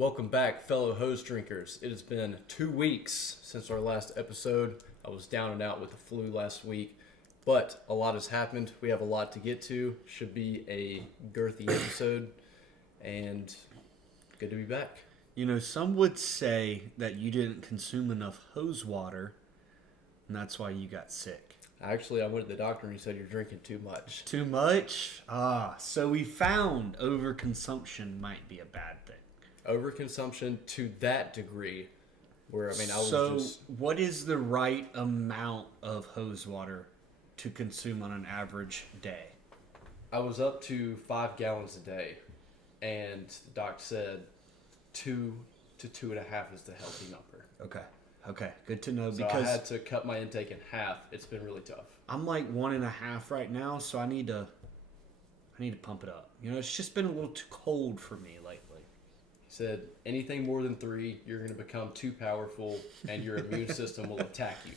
Welcome back, fellow hose drinkers. It has been 2 weeks since our last episode. I was down and out with the flu last week, but a lot has happened. We have a lot to get to. Should be a girthy episode, and good to be back. You know, some would say that you didn't consume enough hose water, and that's why you got sick. Actually, I went to the doctor and he said you're drinking too much. Too much? So we found overconsumption might be a bad thing. Overconsumption to that degree, where, I was So just... what is the right amount of hose water to consume on an average day? I was up to 5 gallons a day, and the doc said 2 to 2.5 is the healthy number. Okay, good to know So because I had to cut my intake in half. It's been really tough. I'm like 1.5 right now, so I need to pump it up. You know, it's just been a little too cold for me lately. He said anything more than 3, you're going to become too powerful, and your immune system will attack you.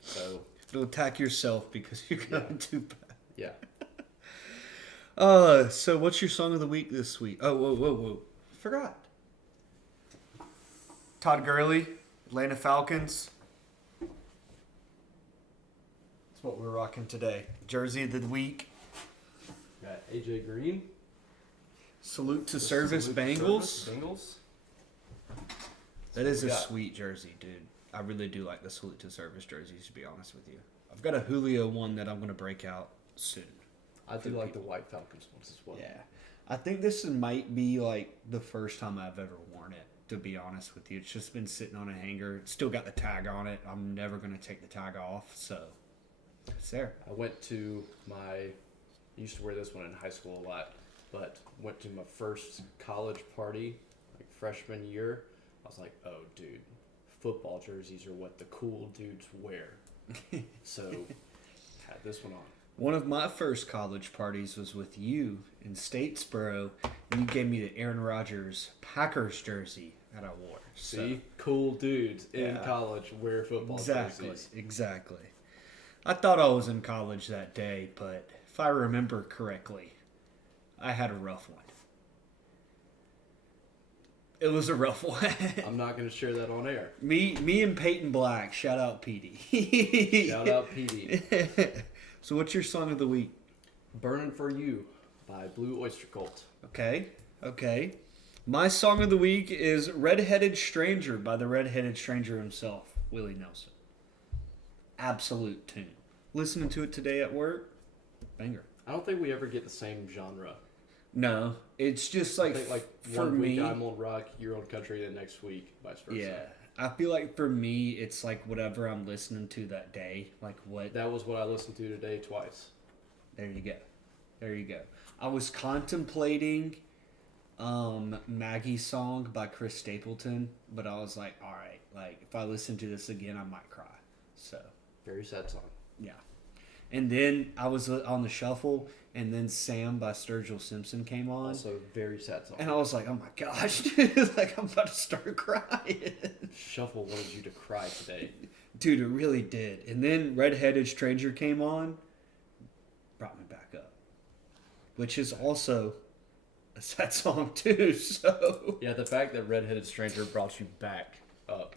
So It'll attack yourself because you're going too bad. yeah, So what's your song of the week this week? Oh, whoa. Forgot. Todd Gurley, Atlanta Falcons. That's what we're rocking today. Jersey of the week. got AJ Green. Salute to Service Salute to Bengals. Service Bengals. That is we a got. sweet jersey, dude. I really do like the Salute to Service jerseys, to be honest with you. I've got a Julio one that I'm going to break out soon. I do like the White Falcons ones as well. Yeah. I think this might be like the first time I've ever worn it, to be honest with you. It's just been sitting on a hanger. It's still got the tag on it. I'm never going to take the tag off, so it's there. I went to I used to wear this one in high school a lot, but went to my first college party, like freshman year. I was like, oh, dude, football jerseys are what the cool dudes wear. So, had this one on. One of my first college parties was with you in Statesboro, and you gave me the Aaron Rodgers Packers jersey that I wore. See, cool dudes in Yeah. college wear football jerseys. Exactly. I thought I was in college that day, but if I remember correctly, I had a rough one. It was a rough one. I'm not going to share that on air. Me and Peyton Black. Shout out Petey. Shout out PD. So what's your song of the week? Burning for You by Blue Oyster Cult. Okay. My song of the week is Redheaded Stranger by the Redheaded Stranger himself, Willie Nelson. Absolute tune. Listening to it today at work, banger. I don't think we ever get the same genre. No, it's just I like, think for one week me, I'm on rock, you're on country, and next week vice versa. yeah. I feel like for me, it's like whatever I'm listening to that day. Like what? That was what I listened to today twice. There you go. I was contemplating Maggie's song by Chris Stapleton, but I was like, all right, like if I listen to this again, I might cry. So Very sad song. yeah. And then I was on the shuffle, and then Sam by Sturgill Simpson came on. Also, very sad song. And I was like, oh my gosh, dude, like I'm about to start crying. Shuffle wanted you to cry today. Dude, it really did. And then Redheaded Stranger came on, brought me back up. Which is also a sad song too, so. Yeah, the fact that Redheaded Stranger brought you back up.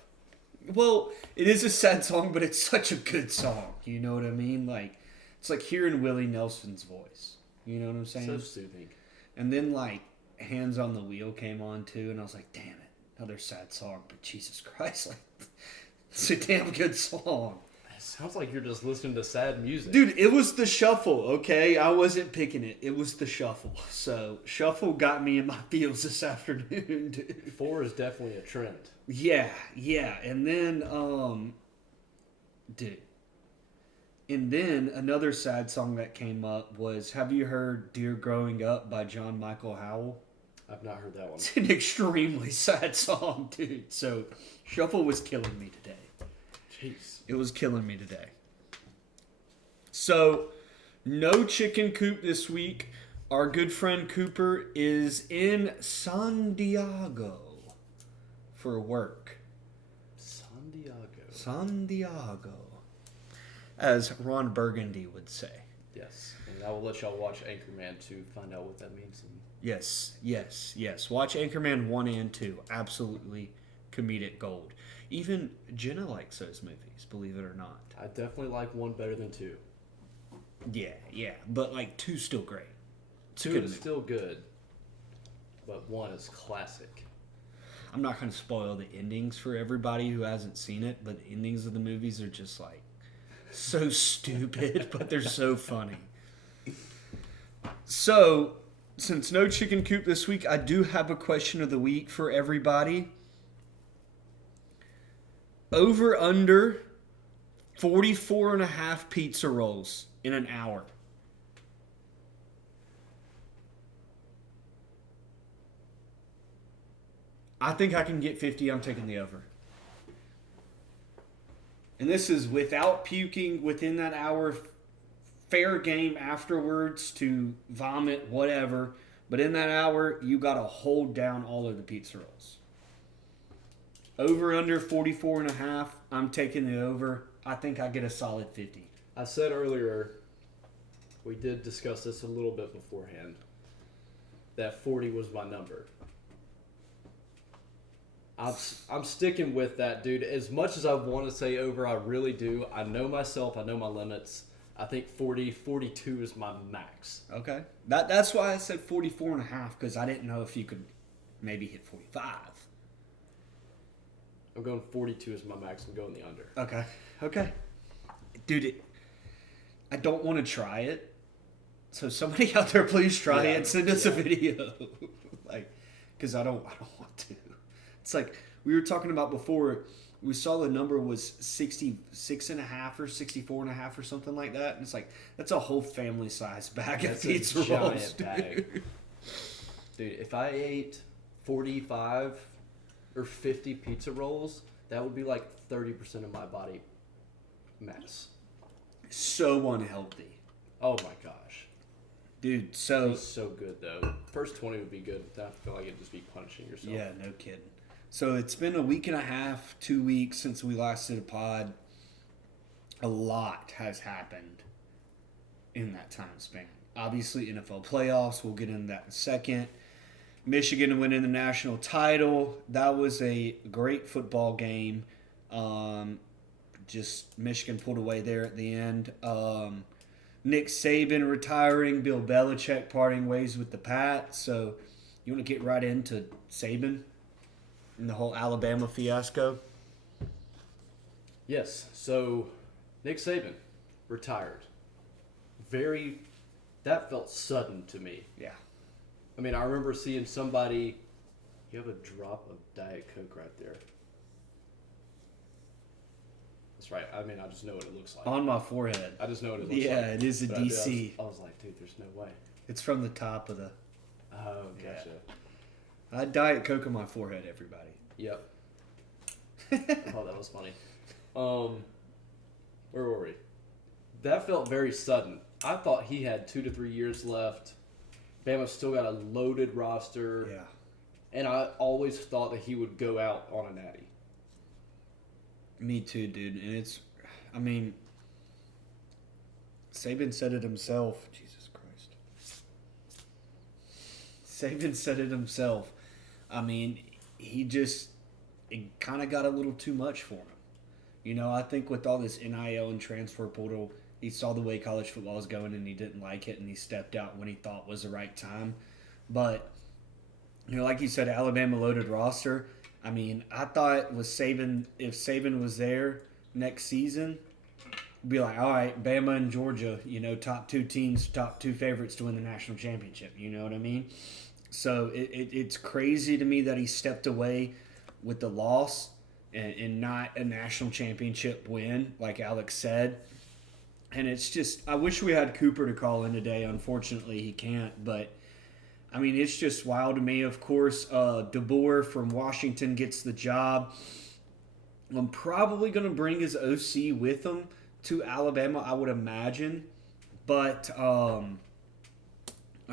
Well, it is a sad song, but it's such a good song. You know what I mean? Like, it's like hearing Willie Nelson's voice. You know what I'm saying? So soothing. And then, like, Hands on the Wheel came on, too, and I was like, damn it, another sad song, but Jesus Christ, like, it's a damn good song. It sounds like you're just listening to sad music. Dude, it was the shuffle, okay? I wasn't picking it. It was the shuffle. So, shuffle got me in my feels this afternoon, dude. 4 is definitely a trend. Yeah. And then, dude. And then another sad song that came up was, have you heard Dear Growing Up by John Michael Howell? I've not heard that one. It's an extremely sad song, dude. So, Shuffle was killing me today. Jeez. It was killing me today. So, no chicken coop this week. Our good friend Cooper is in San Diego for work. San Diego. San Diego. As Ron Burgundy would say. Yes, and I will let y'all watch Anchorman to find out what that means. And Yes, yes, yes. Watch Anchorman 1 and 2. Absolutely comedic gold. Even Jenna likes those movies, believe it or not. I definitely like 1 better than 2. Yeah, yeah. But, like, 2's still great. It's a 2 good is movie. still good, but 1 is classic. I'm not going to spoil the endings for everybody who hasn't seen it, but the endings of the movies are just, like, so stupid, but they're so funny. So, since no chicken coop this week, I do have a question of the week for everybody. Over under 44 and a half pizza rolls in an hour. I think I can get 50. I'm taking the over. And this is without puking within that hour. Fair game afterwards to vomit, whatever. But in that hour, you got to hold down all of the pizza rolls. Over under 44 and a half. I'm taking the over. I think I get a solid 50. I said earlier, we did discuss this a little bit beforehand, that 40 was my number. I'm sticking with that, dude. As much as I want to say over, I really do. I know myself. I know my limits. I think 40, 42 is my max. Okay. That's why I said 44 and a half, because I didn't know if you could maybe hit 45. I'm going 42 is my max. I'm going the under. Okay. Okay. Dude, I don't want to try it. So somebody out there, please try it. Send us a video. Like, because I don't want to. It's like we were talking about before. We saw the number was 66 and a half or 64 and a half or something like that. And it's like, that's a whole family size bag of pizza rolls, bag. Dude, if I ate 45 or 50 pizza rolls, that would be like 30% of my body mass. So unhealthy. Oh my gosh. Dude, so... It's so good, though. First 20 would be good. I feel like it'd just be punishing yourself. Yeah, no kidding. So it's been a week and a half, 2 weeks since we last did a pod. A lot has happened in that time span. Obviously, NFL playoffs. We'll get into that in a second. Michigan winning the national title. That was a great football game. Just Michigan pulled away there at the end. Nick Saban retiring. Bill Belichick parting ways with the Pats. So you want to get right into Saban and the whole Alabama fiasco? Yes. So Nick Saban retired. That felt sudden to me. Yeah. I mean, I remember seeing somebody, you have a drop of Diet Coke right there. That's right. I mean, I just know what it looks like. On my forehead. I just know what it looks like. Yeah, it is a But DC. I was like, dude, there's no way. It's from the top of the... Oh, gotcha. I had Diet Coke on my forehead, everybody. Yep. Oh, that was funny. Where were we? That felt very sudden. I thought he had 2 to 3 years left. Bama still got a loaded roster. Yeah. And I always thought that he would go out on a natty. Me too, dude. And it's... I mean... Saban said it himself. Jesus Christ. Saban said it himself. I mean, he just... It kind of got a little too much for him. You know, I think with all this NIL and transfer portal, he saw the way college football was going and he didn't like it and he stepped out when he thought was the right time. But, you know, like you said, Alabama loaded roster. I mean, I thought if Saban was there next season, it'd be like, all right, Bama and Georgia, you know, top 2 teams, top 2 favorites to win the national championship. You know what I mean? So it's crazy to me that he stepped away with the loss and not a national championship win, like Alex said. And it's just, I wish we had Cooper to call in today. Unfortunately, he can't. But, I mean, it's just wild to me. Of course, DeBoer from Washington gets the job. I'm probably going to bring his OC with him to Alabama, I would imagine. But, I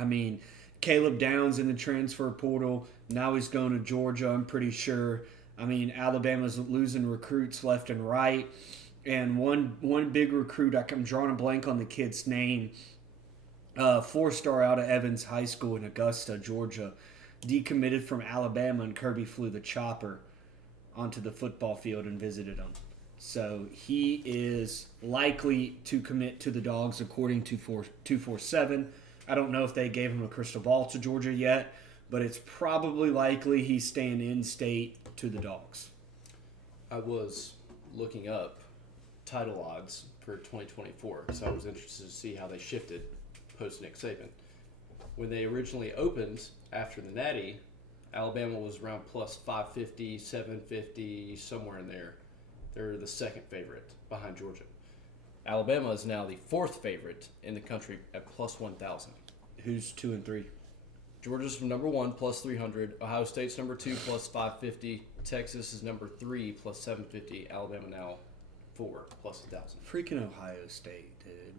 mean, Caleb Downs in the transfer portal. Now he's going to Georgia, I'm pretty sure. I mean, Alabama's losing recruits left and right. And one big recruit, I'm drawing a blank on the kid's name. 4-star out of Evans High School in Augusta, Georgia, decommitted from Alabama, and Kirby flew the chopper onto the football field and visited him. So he is likely to commit to the Dogs according to 247. I don't know if they gave him a crystal ball to Georgia yet, but it's probably likely he's staying in state to the Dogs. I was looking up title odds for 2024, so I was interested to see how they shifted post Nick Saban. When they originally opened after the Natty, Alabama was around plus 550, 750, somewhere in there. They're the second favorite behind Georgia. Alabama is now the fourth favorite in the country at plus 1,000. Who's 2 and 3? Georgia's number 1 plus 300. Ohio State's number 2 plus 550. Texas is number 3 plus 750. Alabama now 4 plus 1,000. Freaking Ohio State, dude.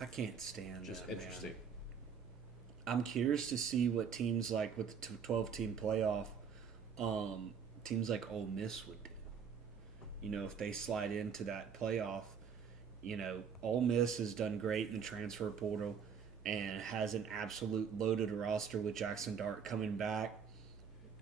I can't stand Just that, interesting. man. I'm curious to see what teams like with the 12-team playoff, teams like Ole Miss would do. You know, if they slide into that playoff, you know, Ole Miss has done great in the transfer portal and has an absolute loaded roster with Jackson Dart coming back.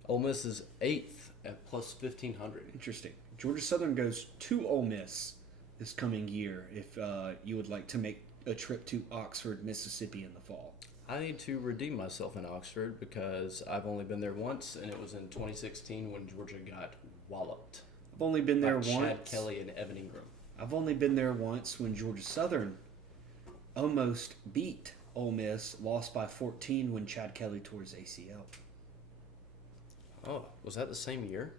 Ole Miss is 8th at plus 1,500. Interesting. Georgia Southern goes to Ole Miss this coming year if you would like to make a trip to Oxford, Mississippi in the fall. I need to redeem myself in Oxford because I've only been there once, and it was in 2016 when Georgia got walloped. I've only been there by once. Chad Kelly and Evan Ingram. I've only been there once when Georgia Southern almost beat Ole Miss, lost by 14 when Chad Kelly tore his ACL. Oh, was that the same year?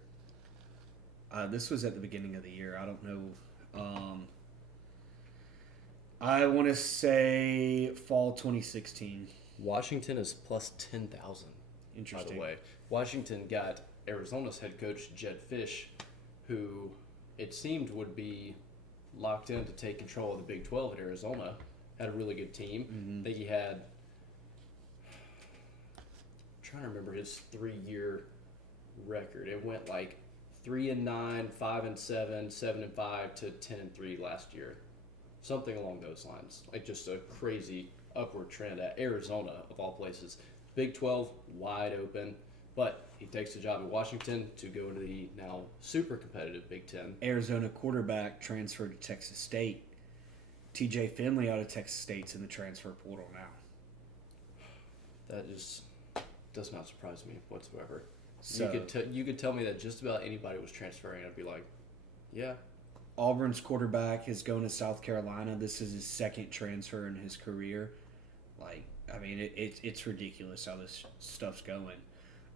This was at the beginning of the year. I don't know. I want to say fall 2016. Washington is plus 10,000. Interesting. By the way, Washington got Arizona's head coach Jed Fish, who it seemed would be locked in to take control of the Big 12 at Arizona. Had a really good team. Mm-hmm. I think he had. I'm trying to remember his 3-year record. It went like 3-9, 5-7, 7-5 to 10-3 last year. Something along those lines. Like just a crazy upward trend at Arizona, of all places. Big 12, wide open. But he takes the job at Washington to go to the now super competitive Big 10. Arizona quarterback transferred to Texas State. TJ Finley out of Texas State's in the transfer portal now. That just does not surprise me whatsoever. So, You could tell me that just about anybody was transferring. I'd be like, yeah. Auburn's quarterback is going to South Carolina. This is his second transfer in his career. Like, I mean, it's ridiculous how this stuff's going.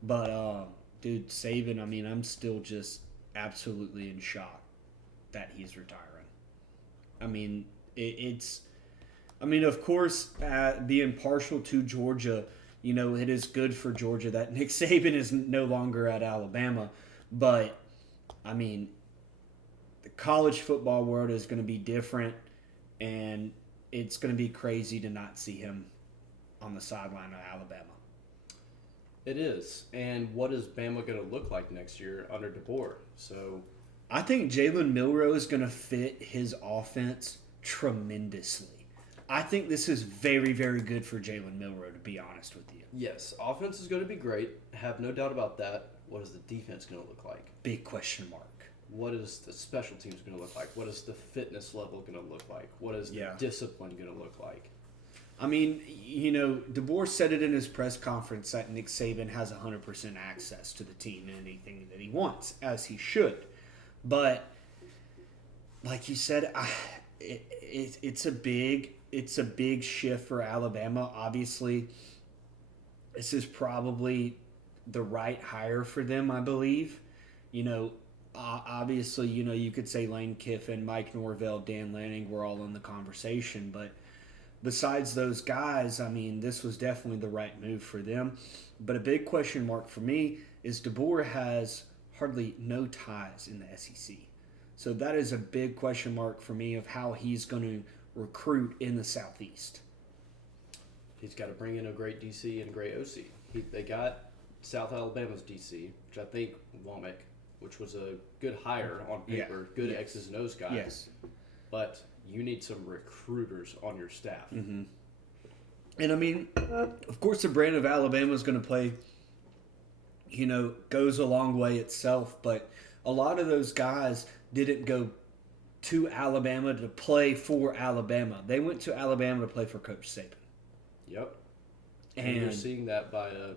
But, dude, Saban, I mean, I'm still just absolutely in shock that he's retiring. I mean, of course, being partial to Georgia, you know, it is good for Georgia that Nick Saban is no longer at Alabama. But, I mean, the college football world is going to be different, and it's going to be crazy to not see him on the sideline of Alabama. It is. And what is Bama going to look like next year under DeBoer? So I think Jalen Milroe is going to fit his offense tremendously. I think this is very, very good for Jalen Milroe, to be honest with you. yes, offense is going to be great. Have no doubt about that. What is the defense going to look like? Big question mark. What is the special teams going to look like? What is the fitness level going to look like? What is the discipline going to look like? I mean, you know, DeBoer said it in his press conference that Nick Saban has 100% access to the team and anything that he wants, as he should. But, like you said, it's a big shift for Alabama. Obviously, this is probably the right hire for them, I believe. You know, obviously, you know, you could say Lane Kiffin, Mike Norvell, Dan Lanning were all in the conversation, but besides those guys, I mean, this was definitely the right move for them. But a big question mark for me is DeBoer has hardly no ties in the SEC. So that is a big question mark for me of how he's going to recruit in the Southeast. He's got to bring in a great DC and a great OC. They got South Alabama's DC, which I think Womack, which was a good hire on Yeah. paper, good Yes. X's and O's guy. Yes. But you need some recruiters on your staff. Mm-hmm. And I mean, of course, the brand of Alabama is going to play, goes a long way itself. But a lot of those guys didn't go to Alabama to play for Alabama. They went to Alabama to play for Coach Saban. Yep. And you're And seeing that by a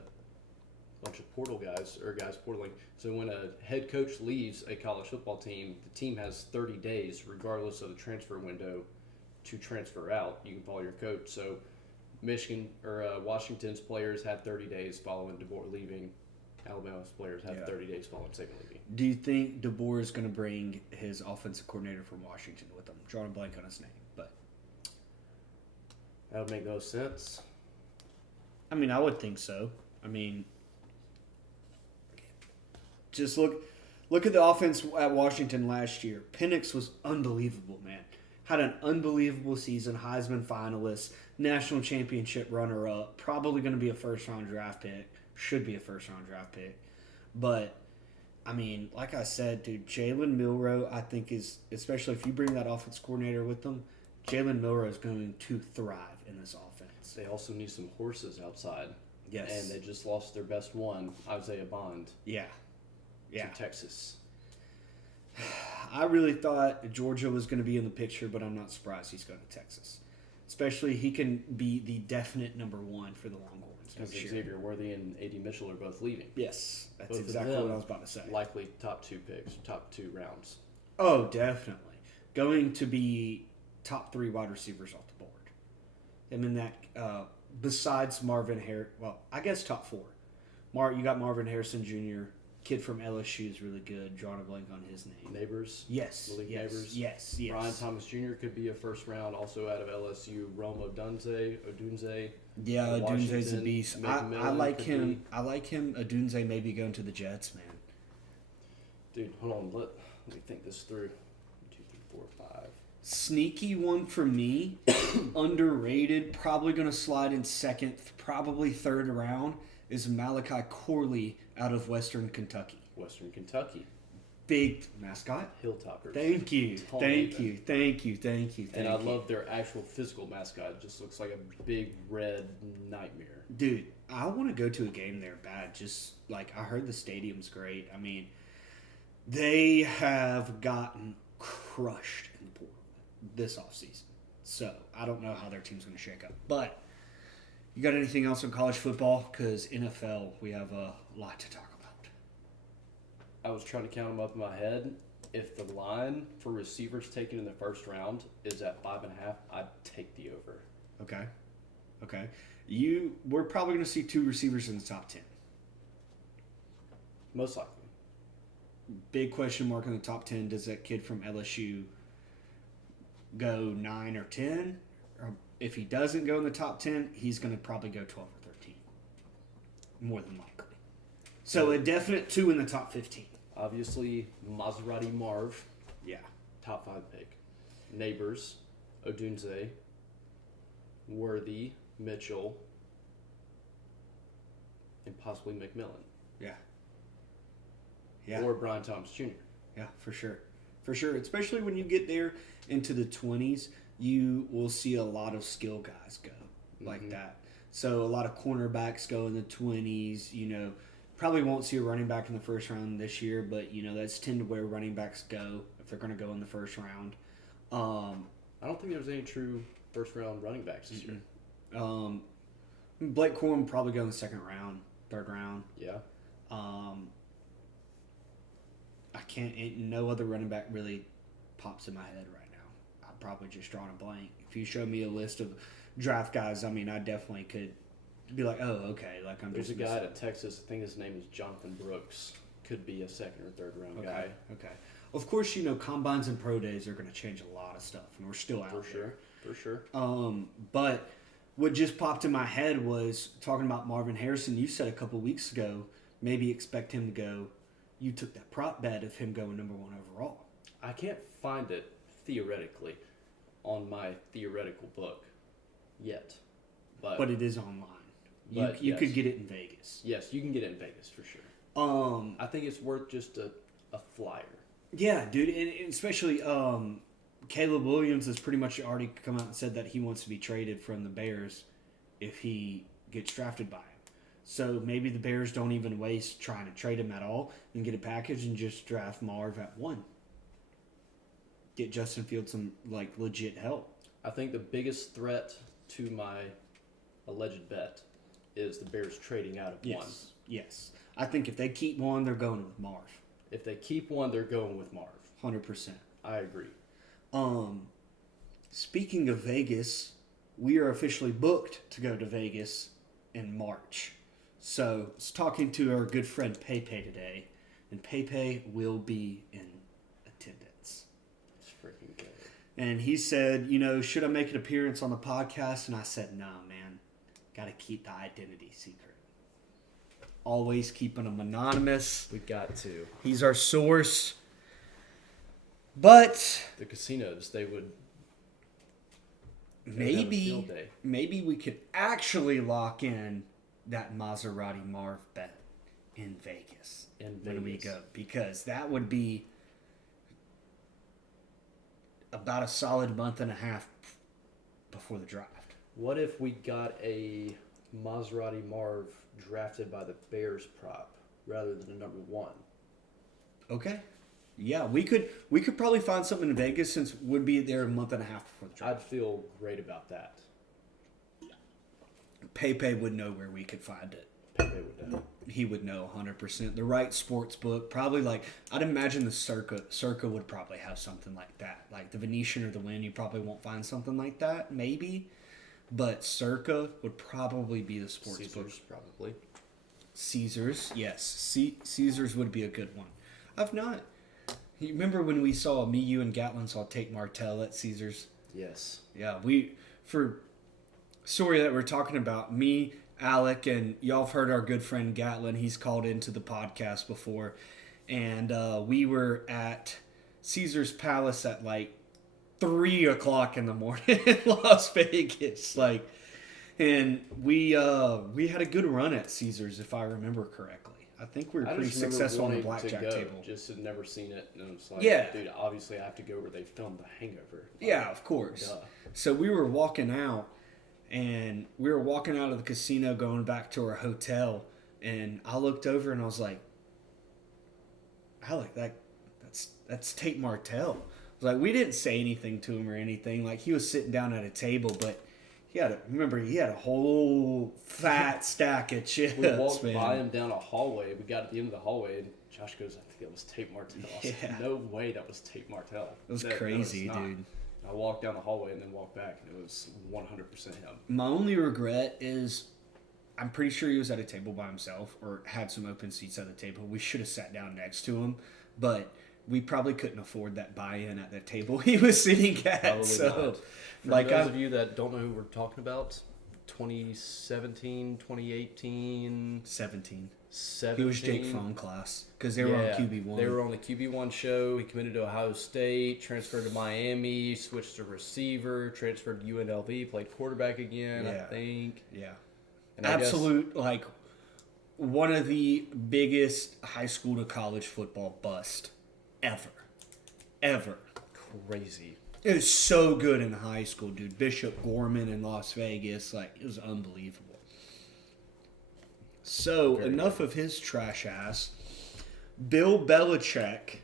bunch of portal guys or guys portaling. So when a head coach leaves a college football team, the team has 30 days, regardless of the transfer window, to transfer out. You can follow your coach. So Michigan or Washington's players had 30 days following DeBoer leaving. Alabama's players had Yeah. 30 days following Saban leaving. do you think DeBoer is going to bring his offensive coordinator from Washington with him? Drawing a blank on his name, but That would make no sense. I mean, I would think so. I mean, just look at the offense at Washington last year. Penix was unbelievable, man. Had an unbelievable season, Heisman finalist, national championship runner-up, probably going to be a first-round draft pick, should be a first-round draft pick. But, I mean, like I said, dude, Jalen Milroe, I think is, especially if you bring that offense coordinator with them, Jalen Milroe is going to thrive in this offense. They also need some horses outside. Yes. And they just lost their best one, Isaiah Bond, Yeah. Yeah. to Texas. I really thought Georgia was going to be in the picture, but I'm not surprised he's going to Texas. Especially, he can be the definite number one for the Longhorns Because next year. Xavier Worthy and A.D. Mitchell are both leaving. Yes, that's Both of exactly them what I was about to say. Likely top 2 picks, top 2 rounds. Oh, definitely. Going to be top 3 wide receivers off the board. I mean, that, besides Marvin Harrison, well, I guess top 4. You got Marvin Harrison Jr., kid from LSU is really good. Drawing a blank on his name. Neighbors. Yes, Malik yes, Neighbors. yes. Brian Thomas Jr. could be a first round, also out of LSU. Rome Odunze. Yeah, Odunze's a Washington, beast. I McMillan like could him. be. I like him. Odunze maybe going to the Jets, man. Dude, hold on. Let me think this through. 1, 2, 3, 4, 5. Sneaky one for me. Underrated. Probably going to slide in second, probably third round. Is Malachi Corley out of Western Kentucky. Western Kentucky. Big mascot. Hilltoppers. Thank you. Tall Thank even. you. Thank you. Thank you. And Thank I you. love their actual physical mascot. It just looks like a big red nightmare. Dude, I want to go to a game there bad. Just like I heard the stadium's great. I mean, they have gotten crushed in the portal this offseason. So I don't know how their team's going to shake up. But you got anything else on college football? Because NFL, we have a lot to talk about. I was trying to count them up in my head. If the line for receivers taken in the first round is at 5.5, I'd take the over. Okay. Okay. We're probably going to see 2 receivers in the top 10. Most likely. Big question mark in the top 10. Does that kid from LSU go 9 or 10? Or if he doesn't go in the top 10, he's going to probably go 12 or 13. More than likely. So a definite 2 in the top 15. Obviously, Maserati Marv, Yeah. top 5 pick. Neighbors, Odunze, Worthy, Mitchell, and possibly McMillan. Yeah. Yeah. Or Brian Thomas Jr. Yeah, for sure. For sure. Especially when you get there into the 20s, you will see a lot of skill guys go like that. So a lot of cornerbacks go in the 20s, Probably won't see a running back in the first round this year, but, that's tend to where running backs go if they're going to go in the first round. I don't think there's any true first round running backs this year. Blake Corum probably go in the second round, third round. Yeah. I can't. No other running back really pops in my head right now. I'm probably just drawing a blank. If you show me a list of draft guys, I mean, I definitely could be like, oh, okay. Like I'm There's a just guy missing- at Texas, I think his name is Jonathan Brooks. Could be a second or third round guy. Okay. Of course, combines and pro days are going to change a lot of stuff, and we're still out there. For sure. But what just popped in my head was talking about Marvin Harrison. You said a couple weeks ago, maybe expect him to go. You took that prop bet of him going number 1 overall. I can't find it theoretically on my theoretical book yet. But it is online. You But, could yes. get it in Vegas. Yes, you can get it in Vegas for sure. I think it's worth just a a flyer. Yeah, dude, and especially Caleb Williams has pretty much already come out and said that he wants to be traded from the Bears if he gets drafted by him. So maybe the Bears don't even waste trying to trade him at all and get a package and just draft Marv at 1. Get Justin Fields some like legit help. I think the biggest threat to my alleged bet is the Bears trading out of 1. Yes. I think if they keep 1, they're going with Marv. If they keep 1, they're going with Marv. 100%. I agree. Speaking of Vegas, we are officially booked to go to Vegas in March. So, I was talking to our good friend Pepe today, and Pepe will be in attendance. It's freaking good. And he said, should I make an appearance on the podcast? And I said, no, man. Got to keep the identity secret. Always keeping them anonymous. We got to. He's our source. But The casinos, they would have a maybe field day. we could actually lock in that Maserati Marv bet in Vegas when we go, because that would be about a solid month and a half before the draft. What if we got a Maserati Marv drafted by the Bears prop rather than a number 1? Okay. Yeah, we could probably find something in Vegas since we'd be there a month and a half before the draft. I'd feel great about that. Pepe would know where we could find it. Pepe would know. He would know 100%. The right sports book, probably I'd imagine the Circa would probably have something like that. Like the Venetian or the Wynn, you probably won't find something like that, maybe. But Circa would probably be the sports book. Caesars, probably. Caesars, yes. Caesars would be a good one. I've not. You remember when we saw me, you, and Gatlin saw Tate Martell at Caesars? Yes. Yeah, for story that we're talking about, me, Alec, and y'all have heard our good friend Gatlin. He's called into the podcast before. And we were at Caesars Palace at 3 o'clock in the morning in Las Vegas. And we had a good run at Caesars, if I remember correctly. I think we were pretty successful on the blackjack table. Just had never seen it, and it's like, Yeah. dude, obviously I have to go where they filmed The Hangover. Yeah, of course. Duh. So we were walking out, and we were walking out of the casino going back to our hotel, and I looked over and I was like, Alec, that's Tate Martell. I was like, we didn't say anything to him or anything. Like, he was sitting down at a table, but he had a whole fat stack of chips. We walked man. by him down a hallway. We got at the end of the hallway, and Josh goes, I think it was Tate Martell. I was like, no way that was Tate Martell. It was No, crazy, it's not. dude. I walked down the hallway and then walked back, and it was 100% him. My only regret is I'm pretty sure he was at a table by himself or had some open seats at the table. We should have sat down next to him, but we probably couldn't afford that buy-in at the table he was sitting at. Probably so, not. For those of you that don't know who we're talking about, 2017, 2018, 17. 17. He was Jake Fromm class because they were on QB1. They were on the QB1 show. He committed to Ohio State, transferred to Miami, switched to receiver, transferred to UNLV, played quarterback again, I think. Yeah. And Absolute, one of the biggest high school to college football bust ever. Ever. Crazy. It was so good in high school, dude. Bishop Gorman in Las Vegas. It was unbelievable. So, enough of his trash ass. Bill Belichick.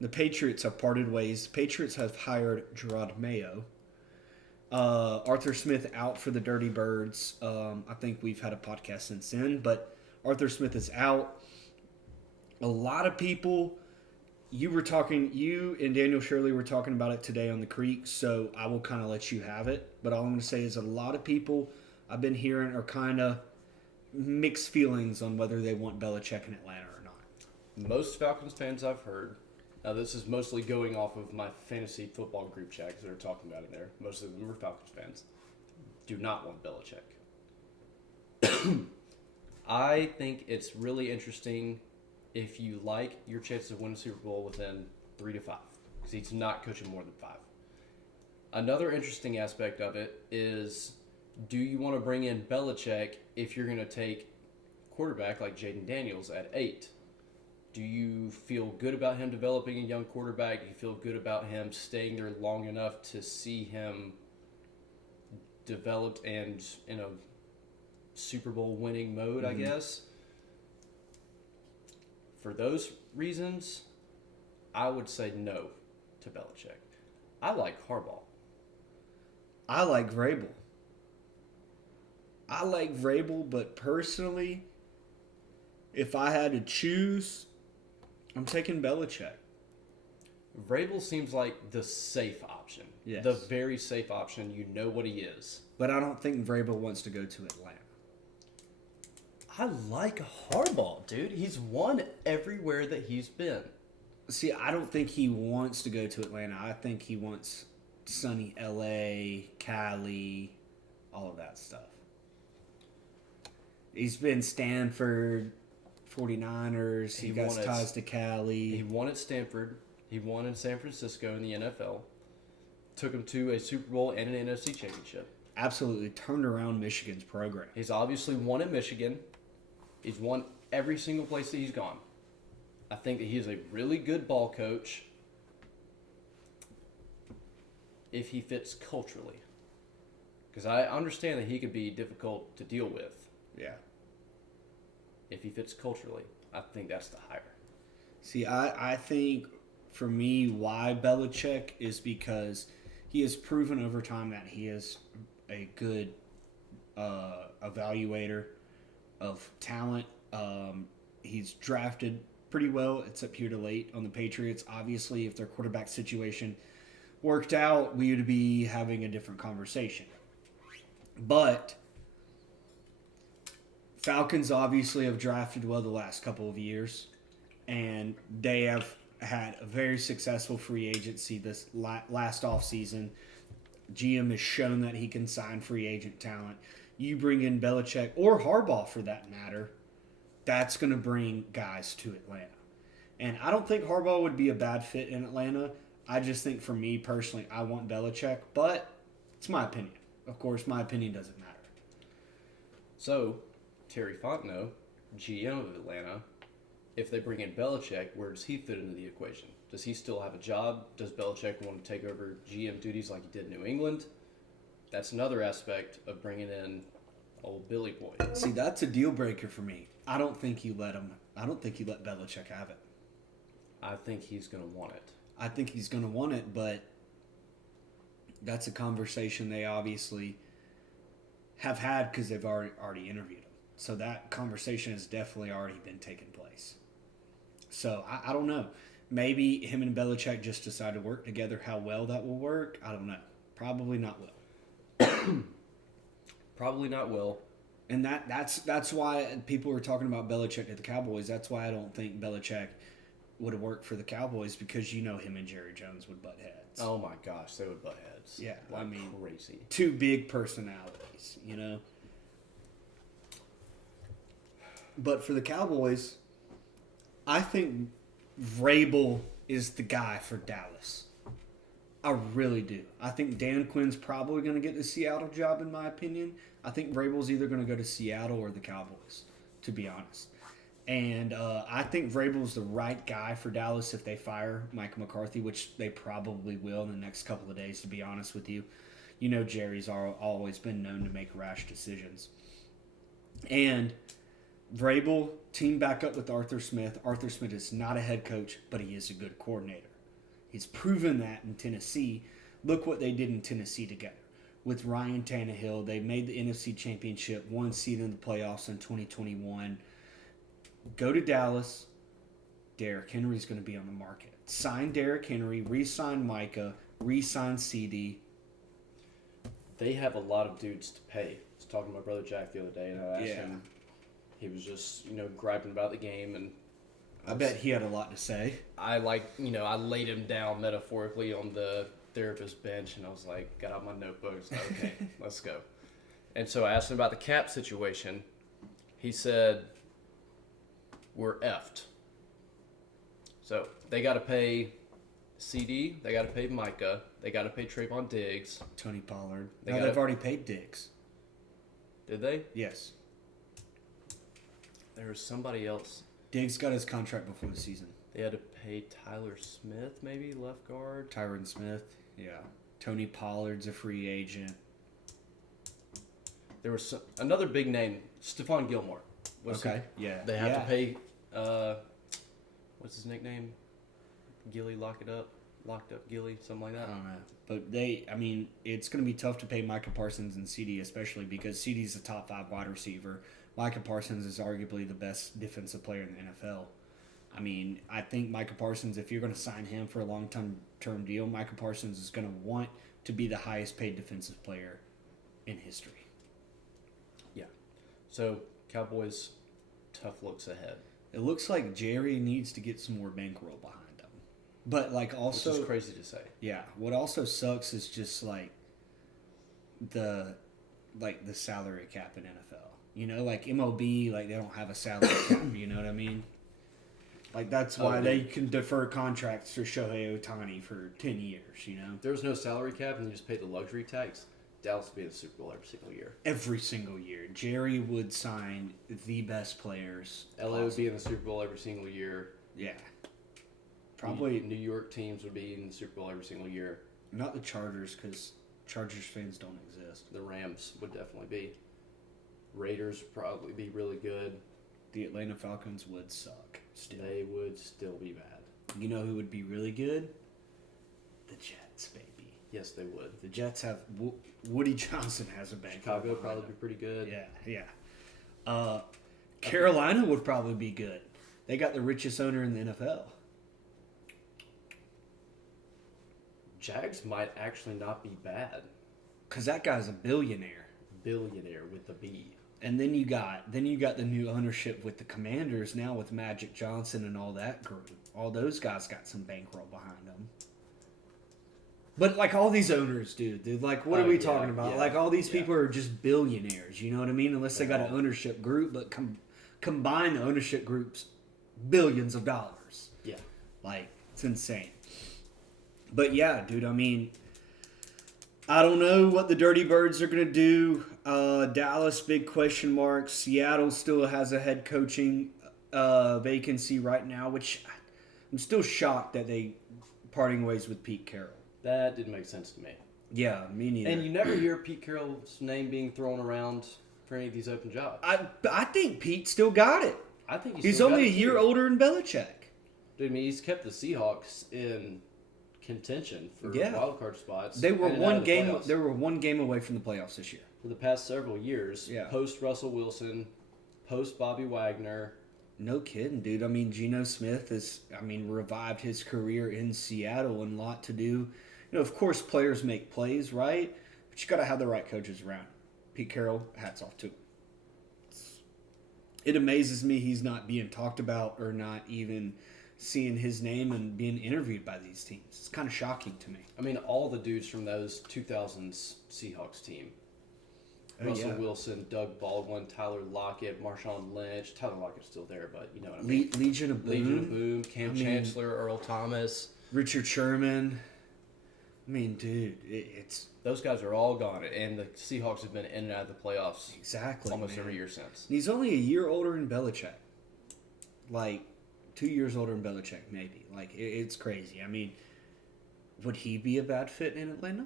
The Patriots have parted ways. The Patriots have hired Gerard Mayo. Arthur Smith out for the Dirty Birds. I think we've had a podcast since then, but Arthur Smith is out. A lot of people, you and Daniel Shirley were talking about it today on the Creek, so I will kind of let you have it. But all I'm going to say is a lot of people I've been hearing are kind of mixed feelings on whether they want Belichick in Atlanta or not. Most Falcons fans I've heard, now this is mostly going off of my fantasy football group chat because they're talking about it there. Most of them are Falcons fans. Do not want Belichick. I think it's really interesting if you like your chances of winning a Super Bowl within 3 to 5 because he's not coaching more than 5. Another interesting aspect of it is, do you want to bring in Belichick if you're going to take quarterback like Jaden Daniels at 8? Do you feel good about him developing a young quarterback? Do you feel good about him staying there long enough to see him developed and in a Super Bowl winning mode, I guess? For those reasons, I would say no to Belichick. I like Harbaugh. I like Vrabel, but personally, if I had to choose, I'm taking Belichick. Vrabel seems like the safe option. Yes. The very safe option. You know what he is. But I don't think Vrabel wants to go to Atlanta. I like Harbaugh, dude. He's won everywhere that he's been. See, I don't think he wants to go to Atlanta. I think he wants sunny LA, Cali, all of that stuff. He's been Stanford, 49ers. He got ties to Cali. He won at Stanford. He won in San Francisco in the NFL. Took him to a Super Bowl and an NFC championship. Absolutely turned around Michigan's program. He's obviously won at Michigan. He's won every single place that he's gone. I think that he is a really good ball coach if he fits culturally. Because I understand that he could be difficult to deal with. Yeah. If he fits culturally, I think that's the hire. See, I think for me, why Belichick is because he has proven over time that he is a good evaluator of talent. He's drafted pretty well. It's up here to late on the Patriots. Obviously, if their quarterback situation worked out, we would be having a different conversation. But Falcons obviously have drafted well the last couple of years, and they have had a very successful free agency this last offseason. GM has shown that he can sign free agent talent. You bring in Belichick, or Harbaugh for that matter, that's going to bring guys to Atlanta. And I don't think Harbaugh would be a bad fit in Atlanta. I just think for me personally, I want Belichick, but it's my opinion. Of course, my opinion doesn't matter. So, Terry Fontenot, GM of Atlanta, if they bring in Belichick, where does he fit into the equation? Does he still have a job? Does Belichick want to take over GM duties like he did in New England? That's another aspect of bringing in old Billy Boy. See, that's a deal breaker for me. I don't think you let Belichick have it. I think he's going to want it. I think he's going to want it, but that's a conversation they obviously have had because they've already interviewed him. So that conversation has definitely already been taking place. So I don't know. Maybe him and Belichick just decide to work together. How well that will work, I don't know. Probably not well. Probably not well. And that's why people were talking about Belichick to the Cowboys. That's why I don't think Belichick would have worked for the Cowboys, because you know him and Jerry Jones would butt heads. Oh my gosh, they would butt heads. Yeah, like I mean, crazy. Two big personalities, you know. But for the Cowboys, I think Vrabel is the guy for Dallas. I really do. I think Dan Quinn's probably going to get the Seattle job, in my opinion. I think Vrabel's either going to go to Seattle or the Cowboys, to be honest. And I think Vrabel's the right guy for Dallas if they fire Mike McCarthy, which they probably will in the next couple of days, to be honest with you. You know Jerry's always been known to make rash decisions. And Vrabel teamed back up with Arthur Smith. Arthur Smith is not a head coach, but he is a good coordinator. He's proven that in Tennessee. Look what they did in Tennessee together. With Ryan Tannehill, they made the NFC Championship, one seed in the playoffs in 2021. Go to Dallas. Derrick Henry's going to be on the market. Sign Derrick Henry, re-sign Micah, re-sign CD. They have a lot of dudes to pay. I was talking to my brother Jack the other day, and I asked him. He was just, griping about the game, and I bet he had a lot to say. I laid him down metaphorically on the therapist bench, and I was like, got out my notebook. I was like, okay, let's go. And so I asked him about the cap situation. He said, we're effed. So they got to pay CD, they got to pay Micah, they got to pay Trayvon Diggs. Tony Pollard. They've already paid Diggs. Did they? Yes. There was somebody else. Diggs got his contract before the season. They had to pay Tyler Smith, maybe left guard. Tyron Smith, yeah. Tony Pollard's a free agent. There was another big name, Stephon Gilmore. Okay, yeah. They had to pay. What's his nickname? Gilly, locked up Gilly, something like I that. don't know. But it's going to be tough to pay Micah Parsons and CD, especially because CD's the top 5 wide receiver. Micah Parsons is arguably the best defensive player in the NFL. I mean, I think Micah Parsons, if you're going to sign him for a long-term deal, Micah Parsons is going to want to be the highest paid defensive player in history. Yeah. So, Cowboys, tough looks ahead. It looks like Jerry needs to get some more bankroll behind him. But, like, also... Which is crazy to say. Yeah. What also sucks is just, like, the salary cap in NFL. You know, like, MLB, like, they don't have a salary cap, you know what I mean? Like, that's why they can defer contracts for Shohei Ohtani for 10 years, you know? If there was no salary cap and you just paid the luxury tax, Dallas would be in the Super Bowl every single year. Every single year. Jerry would sign the best players. LA would be in the Super Bowl every single year. Yeah. Probably New York teams would be in the Super Bowl every single year. not the Chargers, because Chargers fans don't exist. The Rams would definitely be. Raiders would probably be really good. The Atlanta Falcons would suck still. They would still be bad. You know who would be really good? The Jets, baby. Yes, they would. The Jets have... Woody Johnson has a bank. Chicago would probably be pretty good. Yeah. Carolina would probably be good. They got the richest owner in the NFL. Jags might actually not be bad. Because that guy's a billionaire. Billionaire with the B. And then you got the new ownership with the Commanders now with Magic Johnson and all that group. All those guys got some bankroll behind them. But like all these owners, dude, like what are we talking about? Yeah, like all these people are just billionaires, you know what I mean? Unless they got an ownership group, but combine the ownership groups, billions of dollars. Yeah. Like, it's insane. But yeah, dude, I mean, I don't know what the Dirty Birds are going to do. Dallas, big question mark. Seattle still has a head coaching vacancy right now, which I'm still shocked that they parting ways with Pete Carroll. That didn't make sense to me. Yeah, me neither. And you never hear Pete Carroll's name being thrown around for any of these open jobs. I think Pete still got it. I think He's only a year older than Belichick. Dude, I mean, he's kept the Seahawks in contention for wild card spots. They were one game. Playoffs. They were one game away from the playoffs this year. For the past several years, post Russell Wilson, post Bobby Wagner. No kidding, dude. I mean, Geno Smith revived his career in Seattle and a lot to do. You know, of course, players make plays, right? But you got to have the right coaches around. Pete Carroll, hats off to him. It amazes me he's not being talked about or not even seeing his name and being interviewed by these teams. It's kind of shocking to me. I mean, all the dudes from those 2000s Seahawks team. Russell Wilson, Doug Baldwin, Tyler Lockett, Marshawn Lynch. Tyler Lockett's still there, but you know what I mean. Legion of Boom, Cam Chancellor, Earl Thomas. Richard Sherman. I mean, dude, it's... Those guys are all gone, and the Seahawks have been in and out of the playoffs almost every year since. And he's only a year older than Belichick. Like, 2 years older than Belichick, maybe. Like, it's crazy. I mean, would he be a bad fit in Atlanta?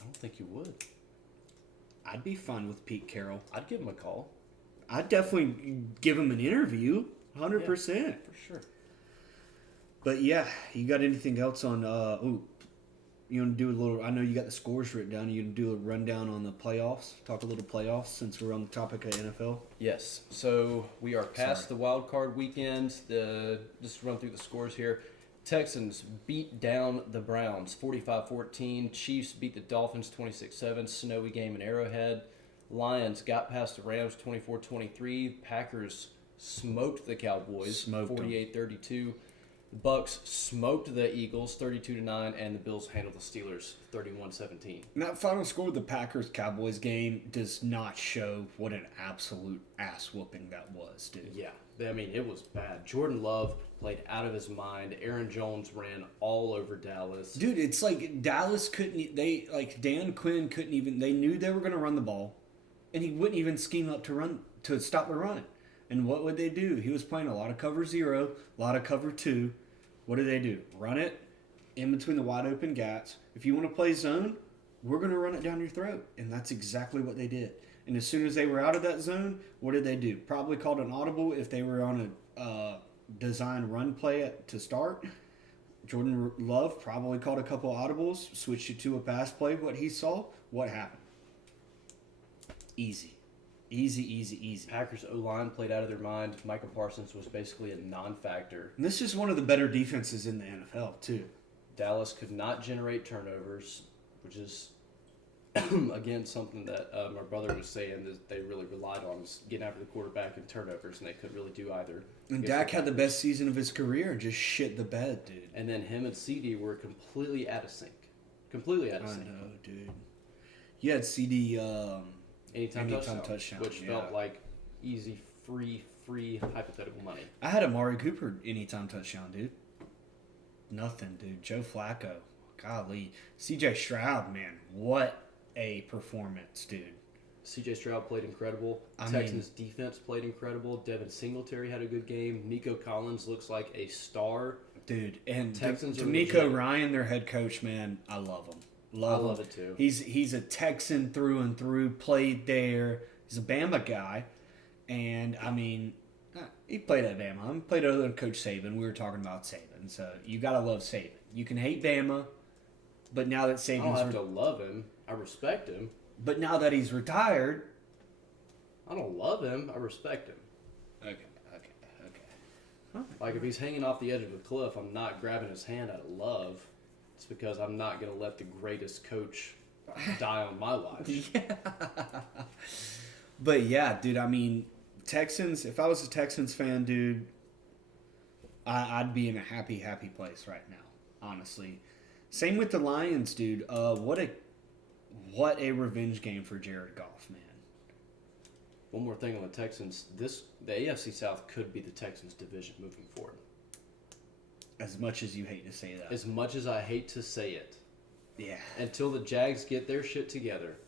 I don't think he would. I'd be fine with Pete Carroll. I'd give him a call. I'd definitely give him an interview, 100%. Yeah, for sure. But yeah, you got anything else on? You want to do a little? I know you got the scores written down. You can do a rundown on the playoffs. Talk a little playoffs since we're on the topic of NFL. Yes. So we are past the wild card weekend. Just run through the scores here. Texans beat down the Browns 45-14. Chiefs beat the Dolphins 26-7. Snowy game in Arrowhead. Lions got past the Rams 24-23. Packers smoked the Cowboys 48-32. Bucks smoked the Eagles 32-9, and the Bills handled the Steelers 31-17. And that final score of the Packers-Cowboys game does not show what an absolute ass whooping that was, dude. Yeah, I mean, it was bad. Jordan Love played out of his mind. Aaron Jones ran all over Dallas. Dude, it's like Dallas Dan Quinn couldn't even, they knew they were going to run the ball, and he wouldn't even scheme up to stop the run. And what would they do? He was playing a lot of cover 0, a lot of cover 2. What do they do? Run it in between the wide open gaps. If you want to play zone, we're going to run it down your throat. And that's exactly what they did. And as soon as they were out of that zone, what did they do? Probably called an audible if they were on a design run play to start. Jordan Love probably called a couple audibles, switched it to a pass play. What he saw, what happened? Easy. Easy. Packers O-line played out of their mind. Michael Parsons was basically a non-factor. And this is one of the better defenses in the NFL, too. Dallas could not generate turnovers, which is, again, something that my brother was saying that they really relied on was getting after the quarterback and turnovers, and they couldn't really do either. And Dak had the best season of his career and just shit the bed, dude. And then him and CD were completely out of sync. Completely out of sync. I know, dude. You had CD Anytime touchdown, which yeah. felt like easy, free hypothetical money. I had Amari Cooper anytime touchdown, dude. Nothing, dude. Joe Flacco. Golly. CJ Stroud, man. What a performance, dude. CJ Stroud played incredible. Texans defense played incredible. Devin Singletary had a good game. Nico Collins looks like a star. Dude, and Texans D'Amico Ryan, their head coach, man, I love him. I love it too. He's a Texan through and through. Played there. He's a Bama guy, and I mean, he played at Bama. He played under Coach Saban. We were talking about Saban, so you gotta love Saban. You can hate Bama, but now that Saban's I don't have to love him. I respect him. But now that he's retired, I don't love him. I respect him. Okay. Like if he's hanging off the edge of a cliff, I'm not grabbing his hand out of love. It's because I'm not going to let the greatest coach die on my watch. Yeah. But yeah, dude, I mean, Texans, if I was a Texans fan, dude, I'd be in a happy place right now, honestly. Same with the Lions, dude. What a revenge game for Jared Goff, man. One more thing on the Texans. The AFC South could be the Texans' division moving forward. As much as you hate to say that. As much as I hate to say it. Yeah. Until the Jags get their shit together,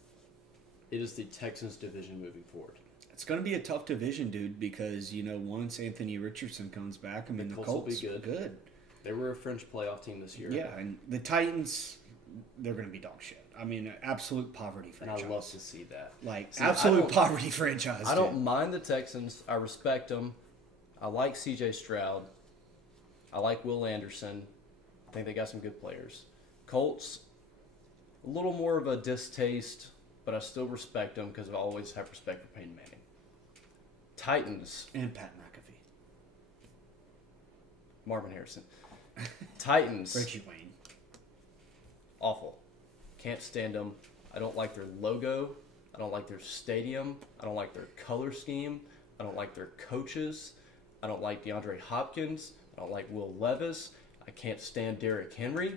it is the Texans' division moving forward. It's going to be a tough division, dude, because, once Anthony Richardson comes back, the Colts will be good. They were a fringe playoff team this year. Yeah, and the Titans, they're going to be dog shit. I mean, absolute poverty franchise. And I love to see that. Absolute poverty franchise. I don't mind the Texans. I respect them. I like C.J. Stroud. I like Will Anderson. I think they got some good players. Colts, a little more of a distaste, but I still respect them because I always have respect for Peyton Manning. Titans. And Pat McAfee. Marvin Harrison. Titans. Reggie Wayne. Awful. Can't stand them. I don't like their logo. I don't like their stadium. I don't like their color scheme. I don't like their coaches. I don't like DeAndre Hopkins. I don't like Will Levis. I can't stand Derrick Henry.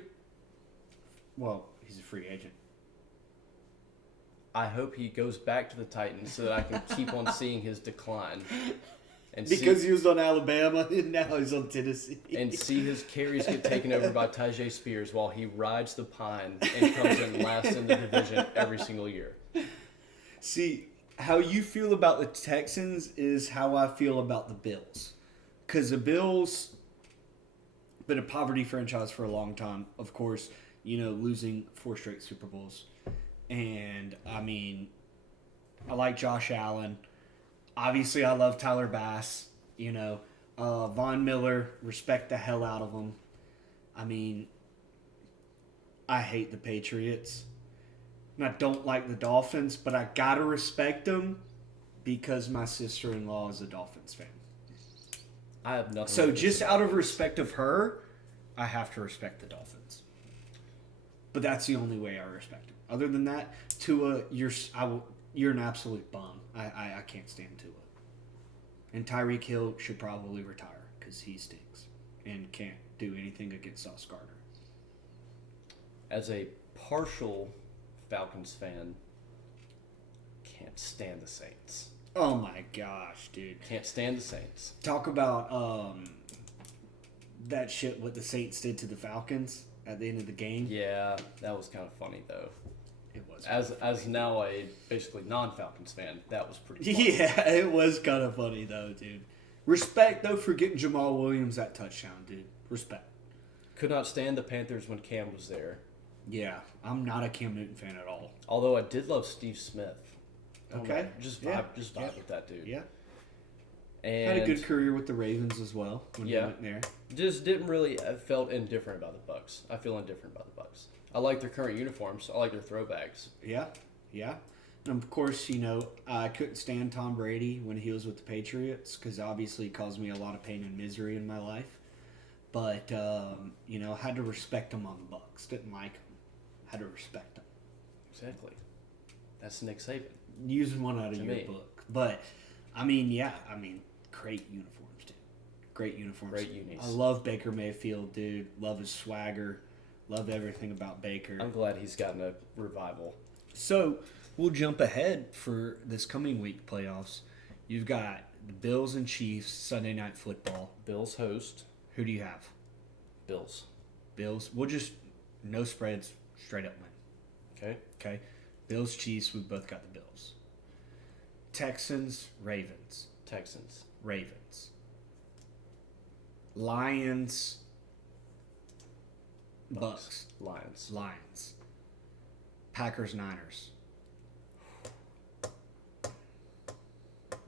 Well, he's a free agent. I hope he goes back to the Titans so that I can keep on seeing his decline. Because he was on Alabama and now he's on Tennessee. And see his carries get taken over by Tyjae Spears while he rides the pine and comes in last in the division every single year. See, how you feel about the Texans is how I feel about the Bills. Because the Bills been a poverty franchise for a long time. Of course, losing 4 straight Super Bowls. And, I mean, I like Josh Allen. Obviously, I love Tyler Bass. Von Miller, respect the hell out of him. I mean, I hate the Patriots. And I don't like the Dolphins, but I gotta respect them because my sister-in-law is a Dolphins fan. I have nothing. So just out of respect of her, I have to respect the Dolphins. But that's the only way I respect them. Other than that, Tua, you're an absolute bum. I can't stand Tua. And Tyreek Hill should probably retire because he stinks and can't do anything against Sauce Gardner. As a partial Falcons fan, can't stand the Saints. Oh my gosh, dude. Can't stand the Saints. Talk about that shit what the Saints did to the Falcons at the end of the game. Yeah, that was kind of funny though. It was. As now a basically non-Falcons fan, that was pretty fun. Yeah, it was kind of funny though, dude. Respect though for getting Jamal Williams that touchdown, dude. Respect. Could not stand the Panthers when Cam was there. Yeah, I'm not a Cam Newton fan at all. Although I did love Steve Smith. Okay. Just Yeah. vibe with that dude. Yeah, And had a good career with the Ravens as well when he went there. just didn't really. I felt indifferent about the Bucks. I feel indifferent about the Bucks. I like their current uniforms. I like their throwbacks. Yeah, yeah. And of course, I couldn't stand Tom Brady when he was with the Patriots because obviously he caused me a lot of pain and misery in my life. But had to respect him on the Bucks. Didn't like him. Had to respect him. Exactly. That's Nick Saban. Using one out of To your me. book, but great uniforms, dude. Great uniforms. Great unis. I love Baker Mayfield, dude. Love his swagger. Love everything about Baker. I'm glad he's gotten a revival. So we'll jump ahead for this coming week playoffs. You've got the Bills and Chiefs Sunday Night Football. Bills host. Who do you have? Bills. Bills. We'll just no spreads, straight up win. Okay. Okay. Bills Chiefs. We both got the Bills. Texans Ravens. Texans. Ravens. Lions. Bucks. Lions. Lions. Packers Niners.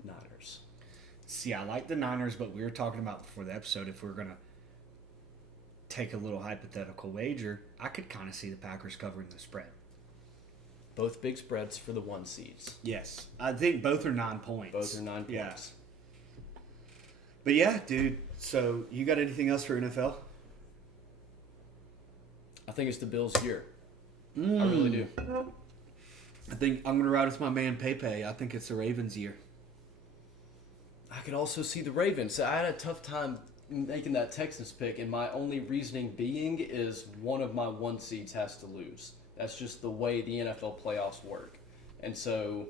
Niners. See, I like the Niners, but we were talking about before the episode if we were going to take a little hypothetical wager, I could kind of see the Packers covering the spread. Both big spreads for the 1 seeds. Yes. I think both are 9 points. Both are 9 Yeah. points. But yeah, dude. So you got anything else for NFL? I think it's the Bills' year. I really do. I think I'm going to ride with my man Pepe. I think it's the Ravens' year. I could also see the Ravens. I had a tough time making that Texans pick, and my only reasoning being is one of my 1 seeds has to lose. That's just the way the NFL playoffs work. And so,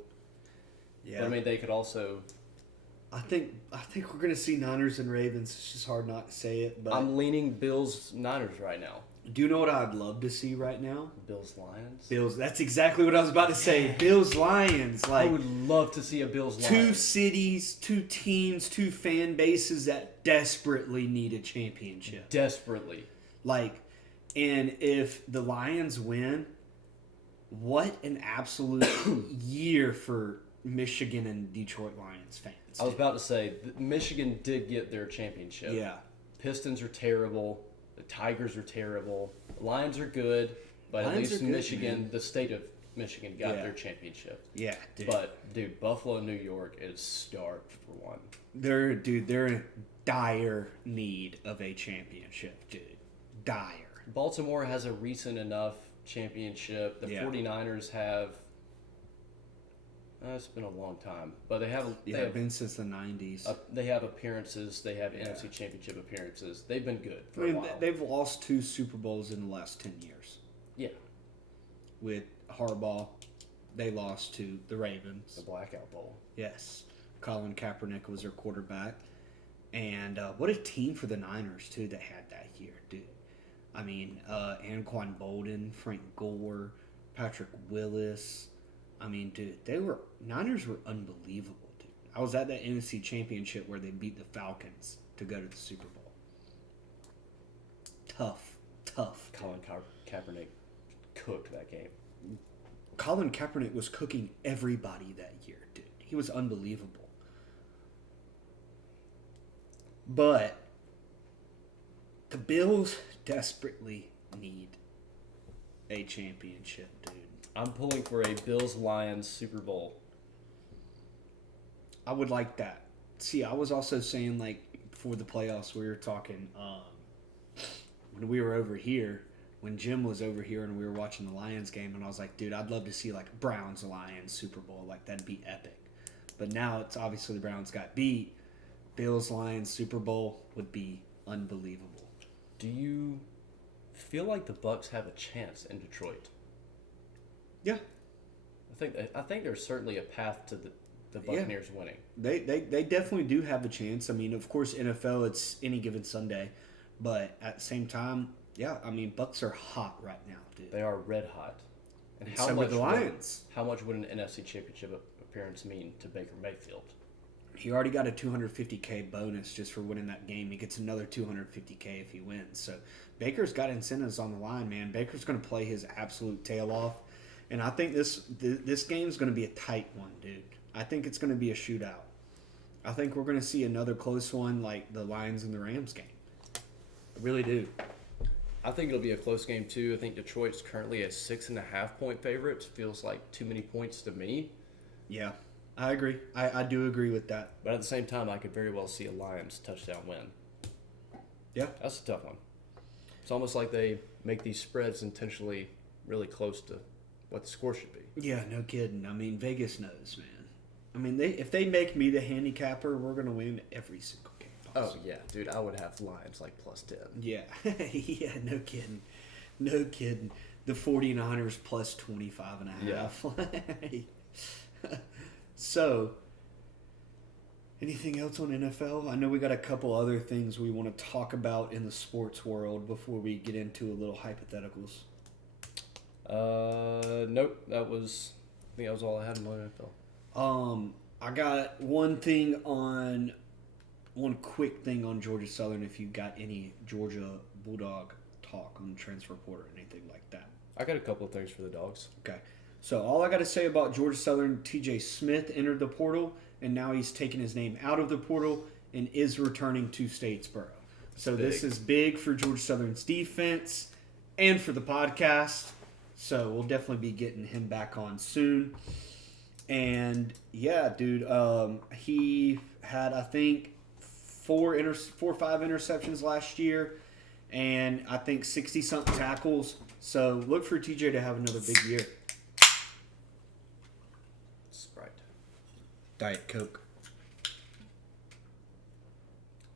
Yeah. but, they could also. I think we're going to see Niners and Ravens. It's just hard not to say it, but I'm leaning Bills Niners right now. do you know what I'd love to see right now? Bills Lions. Bills. That's exactly what I was about to say. Bills Lions. I Like would love to see a Bills two Lions. cities, 2 teams, 2 fan bases that desperately need a championship. Desperately. And if the Lions win, what an absolute year for Michigan and Detroit Lions fans. I was about to say, Michigan did get their championship. Yeah. Pistons are terrible. The Tigers are terrible. The Lions are good, but Lions at least are good, Michigan, man. the state of Michigan, got Yeah. their championship. Yeah, dude. But dude, Buffalo, New York is starved for one. They're in dire need of a championship, dude. Dire. Baltimore has a recent enough championship. The Yeah. 49ers have. It's been a long time, but they have. Yeah, They have, been since the 90s. they have appearances. They have NFC Championship appearances. They've been good I for a mean, while. they've lost 2 Super Bowls in the last 10 years. Yeah, With Harbaugh, they lost to the Ravens. the Blackout Bowl. Yes. Colin Kaepernick was their quarterback. And what a team for the Niners, too, that had that year, dude. I mean, Anquan Bolden, Frank Gore, Patrick Willis. I mean, dude, Niners were unbelievable, dude. I was at that NFC Championship where they beat the Falcons to go to the Super Bowl. Tough. Colin Kaepernick cooked that game. Colin Kaepernick was cooking everybody that year, dude. He was unbelievable. But the Bills desperately need a championship, dude. I'm pulling for a Bills Lions Super Bowl. I would like that. See, I was also saying, before the playoffs, we were talking, when we were over here, when Jim was over here and we were watching the Lions game, and I was like, dude, I'd love to see, Browns Lions Super Bowl. That'd be epic. But now it's obviously the Browns got beat. Bills Lions Super Bowl would be unbelievable. Do you feel like the Bucks have a chance in Detroit? Yeah. I think there's certainly a path to the Buccaneers winning. They definitely do have a chance. I mean, of course, NFL, it's any given Sunday. But at the same time, yeah, I mean, Bucks are hot right now, dude. They are red hot. And So would the Lions. How much would an NFC Championship appearance mean to Baker Mayfield? He already got a $250K bonus just for winning that game. He gets another $250K if he wins. So Baker's got incentives on the line, man. Baker's going to play his absolute tail off, and I think this game's going to be a tight one, dude. I think it's going to be a shootout. I think we're going to see another close one like the Lions and the Rams game. I really do. I think it'll be a close game too. I think Detroit's currently a 6.5-point favorite. Feels like too many points to me. Yeah, I agree. I do agree with that. But at the same time, I could very well see a Lions touchdown win. Yeah. That's a tough one. It's almost like they make these spreads intentionally really close to what the score should be. Yeah, no kidding. I mean, Vegas knows, man. I mean, if they make me the handicapper, we're going to win every single game possible. Oh, yeah. Dude, I would have Lions like plus 10. Yeah. Yeah, no kidding. No kidding. The 49ers plus 25.5. Yeah. So, anything else on NFL? I know we got a couple other things we want to talk about in the sports world before we get into a little hypotheticals. Nope. I think that was all I had in my NFL. I got one quick thing on Georgia Southern. If you got any Georgia Bulldog talk on the transfer portal or anything like that. I got a couple of things for the Dogs. Okay. So all I got to say about Georgia Southern, T.J. Smith entered the portal, and now he's taken his name out of the portal and is returning to Statesboro. So this is big for Georgia Southern's defense and for the podcast. So we'll definitely be getting him back on soon. And yeah, dude, he had, I think, 4 or 5 interceptions last year, and I think 60-something tackles. So look for TJ to have another big year. Sprite. Diet Coke.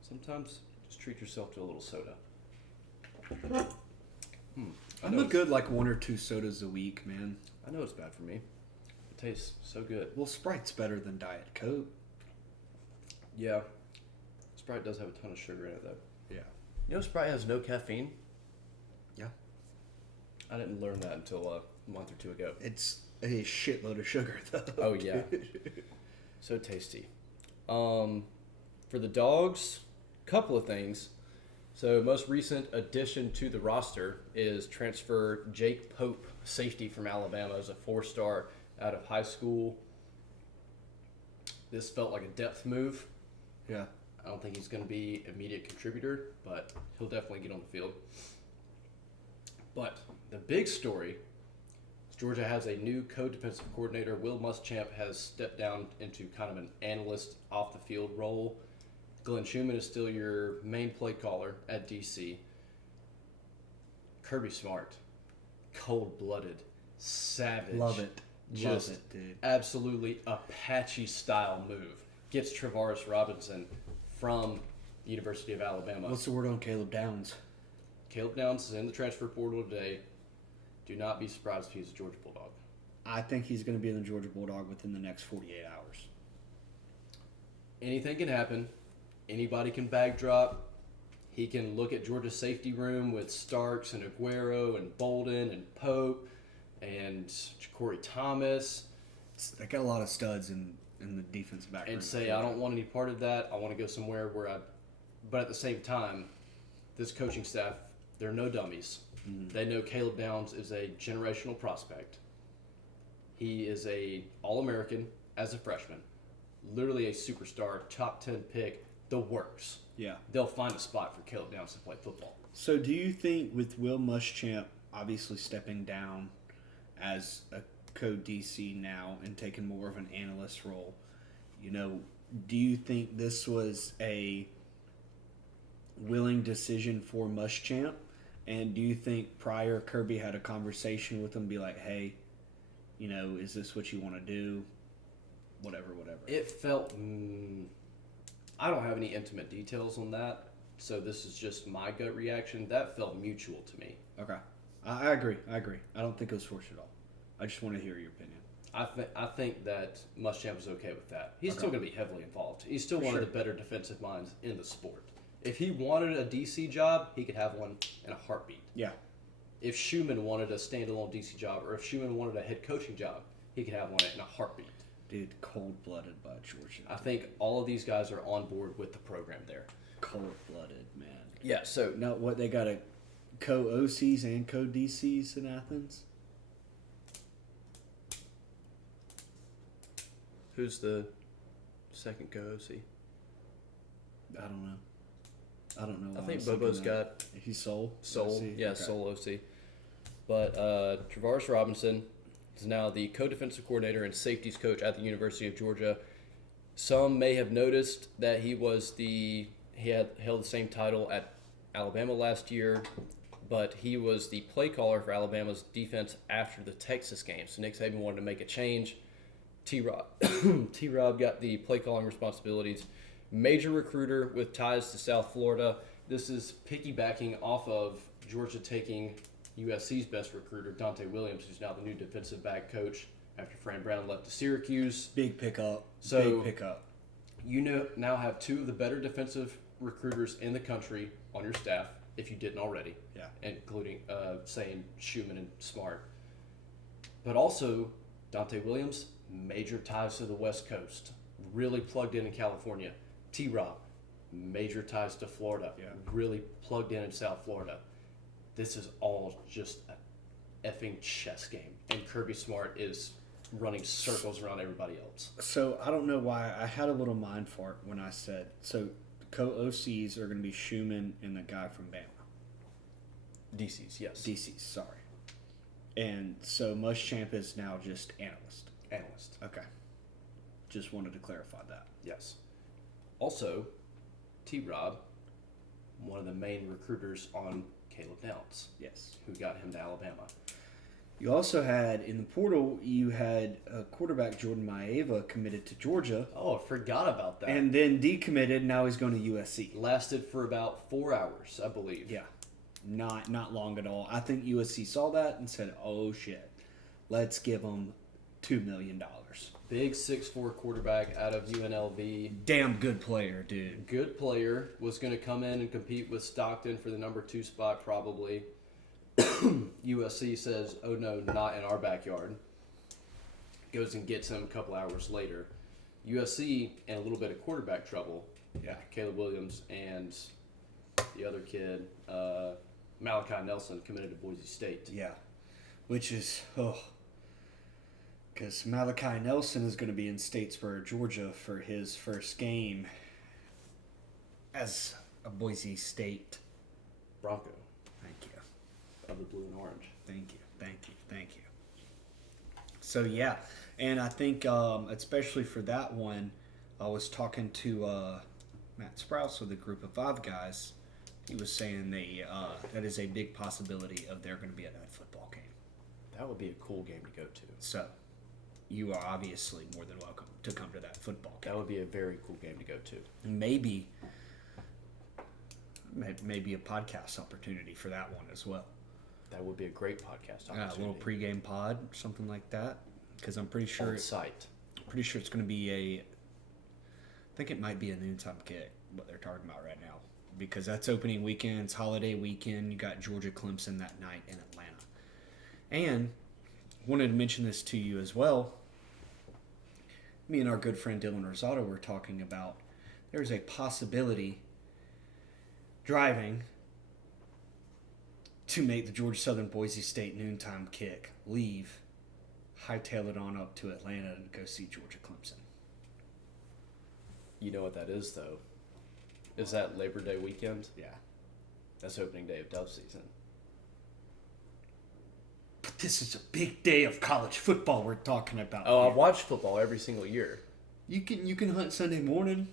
Sometimes just treat yourself to a little soda. I'm a good like 1 or 2 sodas a week, man. I know it's bad for me. It tastes so good. Well, Sprite's better than Diet Coke. Yeah. Sprite does have a ton of sugar in it, though. Yeah. You know Sprite has no caffeine? Yeah. I didn't learn that until a month or 2 ago. It's a shitload of sugar, though. Oh, yeah. So tasty. For the Dogs, couple of things. So most recent addition to the roster is transfer Jake Pope, safety from Alabama, as a 4-star out of high school. This felt like a depth move. Yeah. I don't think he's going to be an immediate contributor, but he'll definitely get on the field. But the big story is Georgia has a new co-defensive coordinator. Will Muschamp has stepped down into kind of an analyst off-the-field role. Glenn Schumann is still your main play caller at DC. Kirby Smart, cold-blooded, savage. Love it. Just Love it, dude. absolutely Apache-style move. Gets Travaris Robinson from the University of Alabama. What's the word on Caleb Downs? Caleb Downs is in the transfer portal today. Do not be surprised if he's a Georgia Bulldog. I think he's going to be in the Georgia Bulldog within the next 48 hours. Anything can happen. Anybody can bag drop. He can look at Georgia's safety room with Starks and Aguero and Bolden and Pope and Corey Thomas. They got a lot of studs in the defensive back. And say, I don't want any part of that. I want to go somewhere where I... But at the same time, this coaching staff, they're no dummies. Mm. They know Caleb Downs is a generational prospect. He is a All-American as a freshman. Literally a superstar, top 10 pick, the works. Yeah. They'll find a spot for Caleb Downs to play football. So do you think with Will Muschamp obviously stepping down as a co-DC now and taking more of an analyst role, do you think this was a willing decision for Muschamp? And do you think prior Kirby had a conversation with him, be like, hey, is this what you want to do? Whatever. It felt... I don't have any intimate details on that, so this is just my gut reaction. That felt mutual to me. Okay. I agree. I don't think it was forced at all. I just want to hear your opinion. I think that Muschamp is okay with that. He's still going to be heavily involved. He's still one of the better defensive minds in the sport. If he wanted a DC job, he could have one in a heartbeat. Yeah. if Schumann wanted a standalone DC job or if Schumann wanted a head coaching job, he could have one in a heartbeat. Dude, cold-blooded by Georgia. I think all of these guys are on board with the program there. Cold-blooded, man. Yeah, so Now, what, they got a co-OCs and co-DCs in Athens? who's the second co-OC? I don't know. I don't know. I why think was thinking Bobo's that. got He's Soul? Soul. OC? Yeah, Okay. Soul OC. But Travaris Robinson is now the co-defensive coordinator and safeties coach at the University of Georgia. Some may have noticed that he had held the same title at Alabama last year, but he was the play caller for Alabama's defense after the Texas game. So Nick Saban wanted to make a change. T-Rob got the play calling responsibilities. Major recruiter with ties to South Florida. This is piggybacking off of Georgia taking USC's best recruiter, Dante Williams, who's now the new defensive back coach after Fran Brown left to Syracuse. Big pickup. So- Big pickup. You now have two of the better defensive recruiters in the country on your staff, if you didn't already. Yeah. Including saying Schumann and Smart. But also, Dante Williams, major ties to the West Coast. Really plugged in California. T-Rob, major ties to Florida. Yeah. Really plugged in South Florida. This is all just an effing chess game. And Kirby Smart is running circles around everybody else. So I don't know why I had a little mind fart when I said so. Co-OCs are going to be Schumann and the guy from Bama. DC's, yes. DCs, sorry. And so Muschamp is now just analyst. Analyst, Okay. Just wanted to clarify that. yes. Also, T-Rob, one of the main recruiters on Caleb Downs, Yes. who got him to Alabama. You also had in the portal, you had quarterback Jordan Maeva committed to Georgia, Oh, I forgot about that. and then decommitted. Now he's going to USC. Lasted for about 4 hours, I believe. Yeah, not long at all. I think USC saw that and said, "Oh shit, let's give him $2 million." Big 6'4" quarterback out of UNLV. Damn good player, dude. Good player. Was going to come in and compete with Stockton for the number 2 spot probably. USC says, "Oh no, not in our backyard." Goes and gets him a couple hours later. USC in a little bit of quarterback trouble. Yeah. Caleb Williams and the other kid, Malachi Nelson, committed to Boise State. Yeah, which is because Malachi Nelson is going to be in Statesboro, Georgia, for his first game as a Boise State. Bronco Thank you. of the blue and orange. Thank you. So yeah, and I think especially for that one, I was talking to Matt Sprouse with a group of 5 guys. He was saying that is a big possibility of they're going to be at that football game. That would be a cool game to go to. So you are obviously more than welcome to come to that football game. That would be a very cool game to go to. Maybe a podcast opportunity for that one as well. That would be a great podcast A opportunity. little pregame pod, something like that. Because I'm pretty sure on site. it's going to be I think it might be a noontime kick, what they're talking about right now. Because that's opening weekend, it's holiday weekend. You got Georgia Clemson that night in Atlanta. And wanted to mention this to you as well. Me and our good friend Dylan Rosado were talking about there's a possibility driving to make the Georgia Southern Boise State noontime kick, leave, hightail it on up to Atlanta and go see Georgia Clemson. You know what that is, though? Is that Labor Day weekend? Yeah. That's opening day of dove season. But this is a big day of college football we're talking about. Oh, here. I've watched football every single year. You can hunt Sunday morning,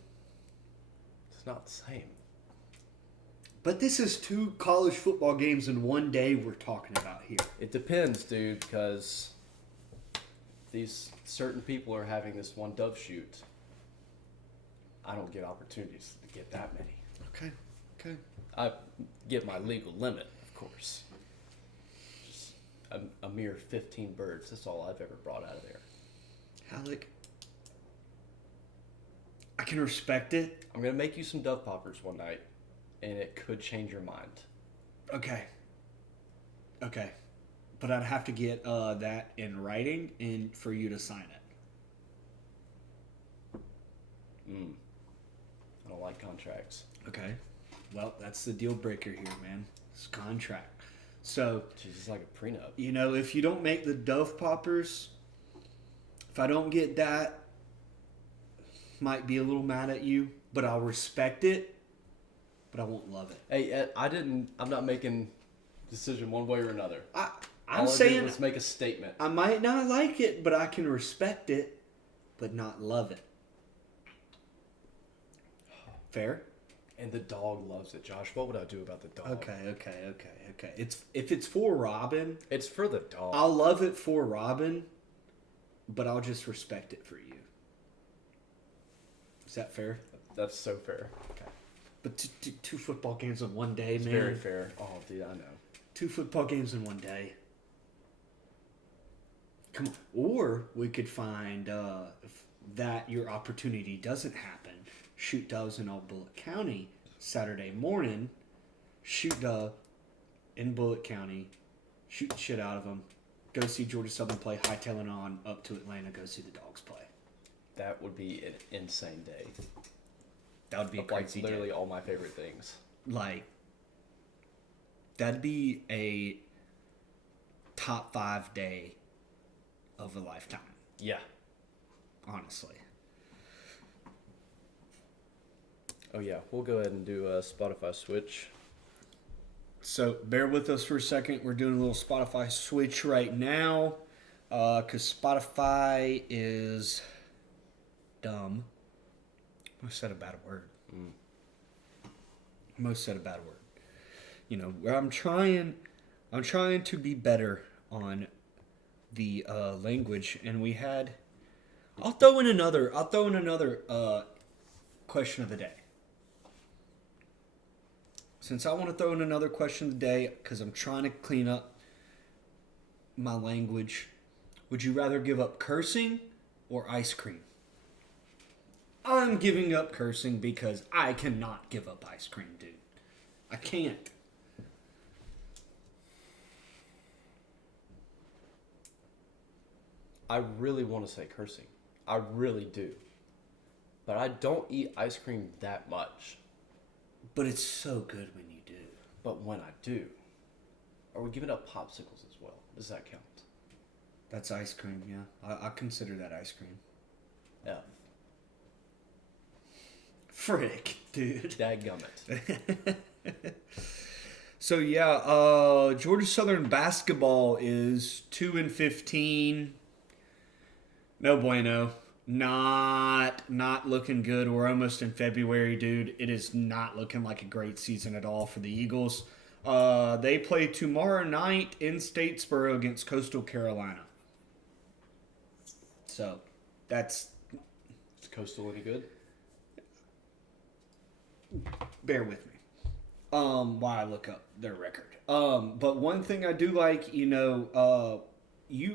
It's not the same. but this is 2 college football games in one day we're talking about here. It depends, dude, because these certain people are having this one dove shoot. I don't get opportunities to get that many. Okay. I get my legal limit, of course. Just a mere 15 birds. That's all I've ever brought out of there. Halleck, I can respect it. I'm going to make you some dove poppers one night, and it could change your mind. Okay. Okay. But I'd have to get that in writing and for you to sign it. I don't like contracts. Okay. Well, that's the deal breaker here, man. It's contract. So, Jeez, it's like a prenup. if you don't make the Dove Poppers, if I don't get that, might be a little mad at you, but I'll respect it, but I won't love it. Hey, I'm not making a decision one way or another. I'm All I saying did was make a statement. I might not like it, but I can respect it, but not love it. Fair? And the dog loves it, Josh. What would I do about the dog? Okay. If it's for Robin, It's for the dog. I'll love it for Robin, but I'll just respect it for you. Is that fair? That's so fair. Okay. But two football games in one day, It's man. very fair. Oh, dude, I know. 2 football games in one day. Come on. Or we could find if that your opportunity doesn't happen. Shoot doves in Old Bullitt County Saturday morning. Shoot dove in Bullitt County. Shoot the shit out of them. Go see Georgia Southern play. Hightailing on up to Atlanta. Go see the Dogs play. That would be an insane day. That would be a Like crazy literally day. all my favorite things. Like, that'd be a top 5 day of a lifetime, Yeah. honestly. Oh yeah. We'll go ahead and do a Spotify switch. So bear with us for a second. We're doing a little Spotify switch right now because Spotify is dumb. Almost said a bad word. Almost said a bad word. I'm trying to be better on the language, and we had. I'll throw in another question of the day. Since I want to throw in another question of the day, because I'm trying to clean up my language, would you rather give up cursing or ice cream? I'm giving up cursing because I cannot give up ice cream, dude. I can't. I really want to say cursing. I really do. But I don't eat ice cream that much. But it's so good when you do. But when I do, are we giving up popsicles as well? Does that count? That's ice cream, yeah. I consider that ice cream. Yeah. Frick, dude. Dadgummit. So yeah, Georgia Southern basketball is 2-15. No bueno. Not looking good. We're almost in February, dude. It is not looking like a great season at all for the Eagles. They play tomorrow night in Statesboro against Coastal Carolina. So that's. Is Coastal any good? Bear with me. While I look up their record. But one thing I do like, you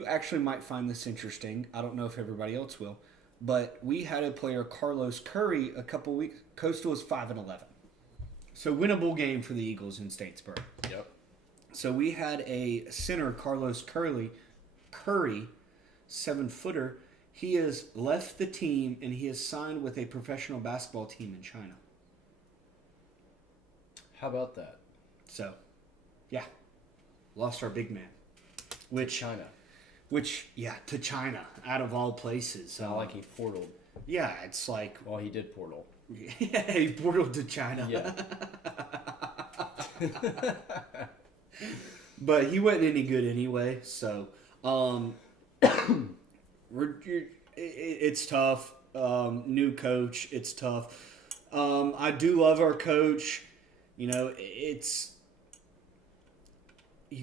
actually might find this interesting. I don't know if everybody else will, but we had a player, Carlos Curry, a couple weeks. Coastal is 5-11, so winnable game for the Eagles in Statesboro. Yep. So we had a center, Carlos Curry, 7-footer. He has left the team and he has signed with a professional basketball team in China. How about that? So, yeah, lost our big man. China. To China, out of all places. Not like he portaled. Yeah, it's like, Well, he did portal. yeah, he portaled to China. Yeah. But he wasn't any good anyway, so it's tough. New coach, it's tough. I do love our coach. You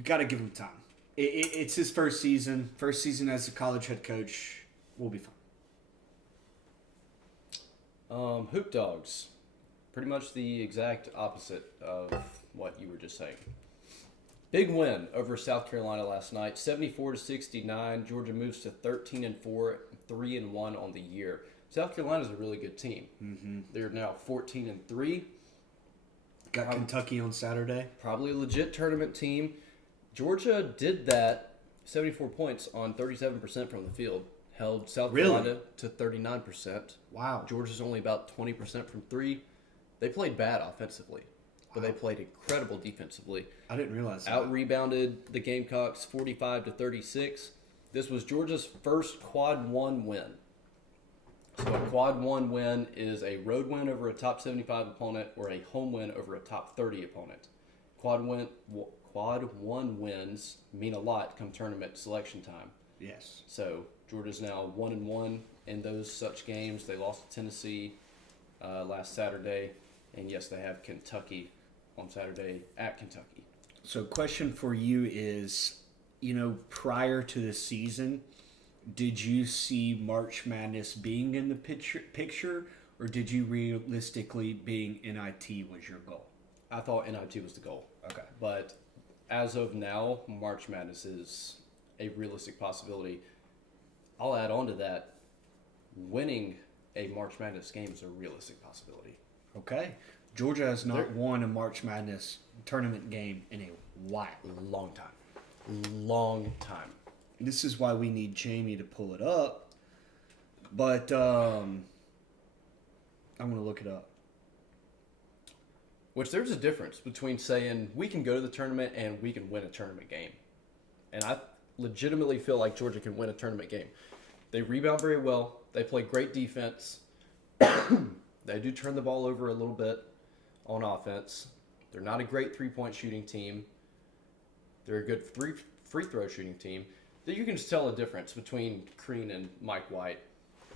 got to give him time. It's his first season as a college head coach. We'll be fine. Hoop Dogs. Pretty much the exact opposite of what you were just saying. Big win over South Carolina last night, 74-69. Georgia moves to 13-4, 3-1 on the year. South Carolina's a really good team. Mm-hmm. They're now 14-3. Got Kentucky on Saturday. Probably a legit tournament team. Georgia did that 74 points on 37% from the field. Held South Really? Carolina to 39%. Wow. Georgia's only about 20% from three. They played bad offensively, but they played incredible defensively. I didn't realize that. Out rebounded the Gamecocks 45-36. This was Georgia's first quad one win. So a quad one win is a road win over a top 75 opponent or a home win over a top 30 opponent. Quad one wins mean a lot come tournament selection time. Yes. So Georgia's now 1-1 in those such games. They lost to Tennessee last Saturday, and yes, they have Kentucky on Saturday at Kentucky. So, question for you is, prior to the season, did you see March Madness being in the picture, or did you realistically being NIT was your goal? I thought NIT was the goal. Okay. But as of now, March Madness is a realistic possibility. I'll add on to that, winning a March Madness game is a realistic possibility. Okay. Georgia has not won a March Madness tournament game in a while. Long time. This is why we need Jamie to pull it up. But I'm going to look it up. Which there's a difference between saying we can go to the tournament and we can win a tournament game. And I legitimately feel like Georgia can win a tournament game. They rebound very well. They play great defense. They do turn the ball over a little bit on offense. They're not a great three-point shooting team. They're a good free throw shooting team. You can just tell a difference between Crean and Mike White,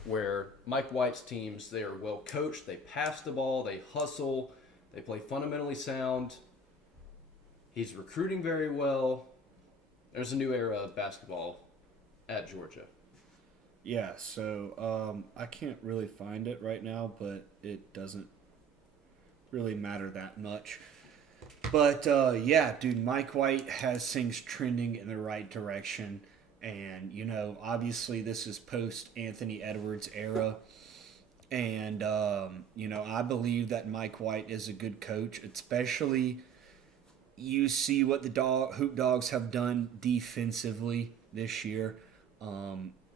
where Mike White's teams, they are well coached. They pass the ball. They hustle. They play fundamentally sound. He's recruiting very well. There's a new era of basketball at Georgia. Yeah, so I can't really find it right now, but it doesn't really matter that much. But yeah, dude, Mike White has things trending in the right direction. And, obviously this is post Anthony Edwards era. And, I believe that Mike White is a good coach, especially you see what the Hoop Dogs have done defensively this year.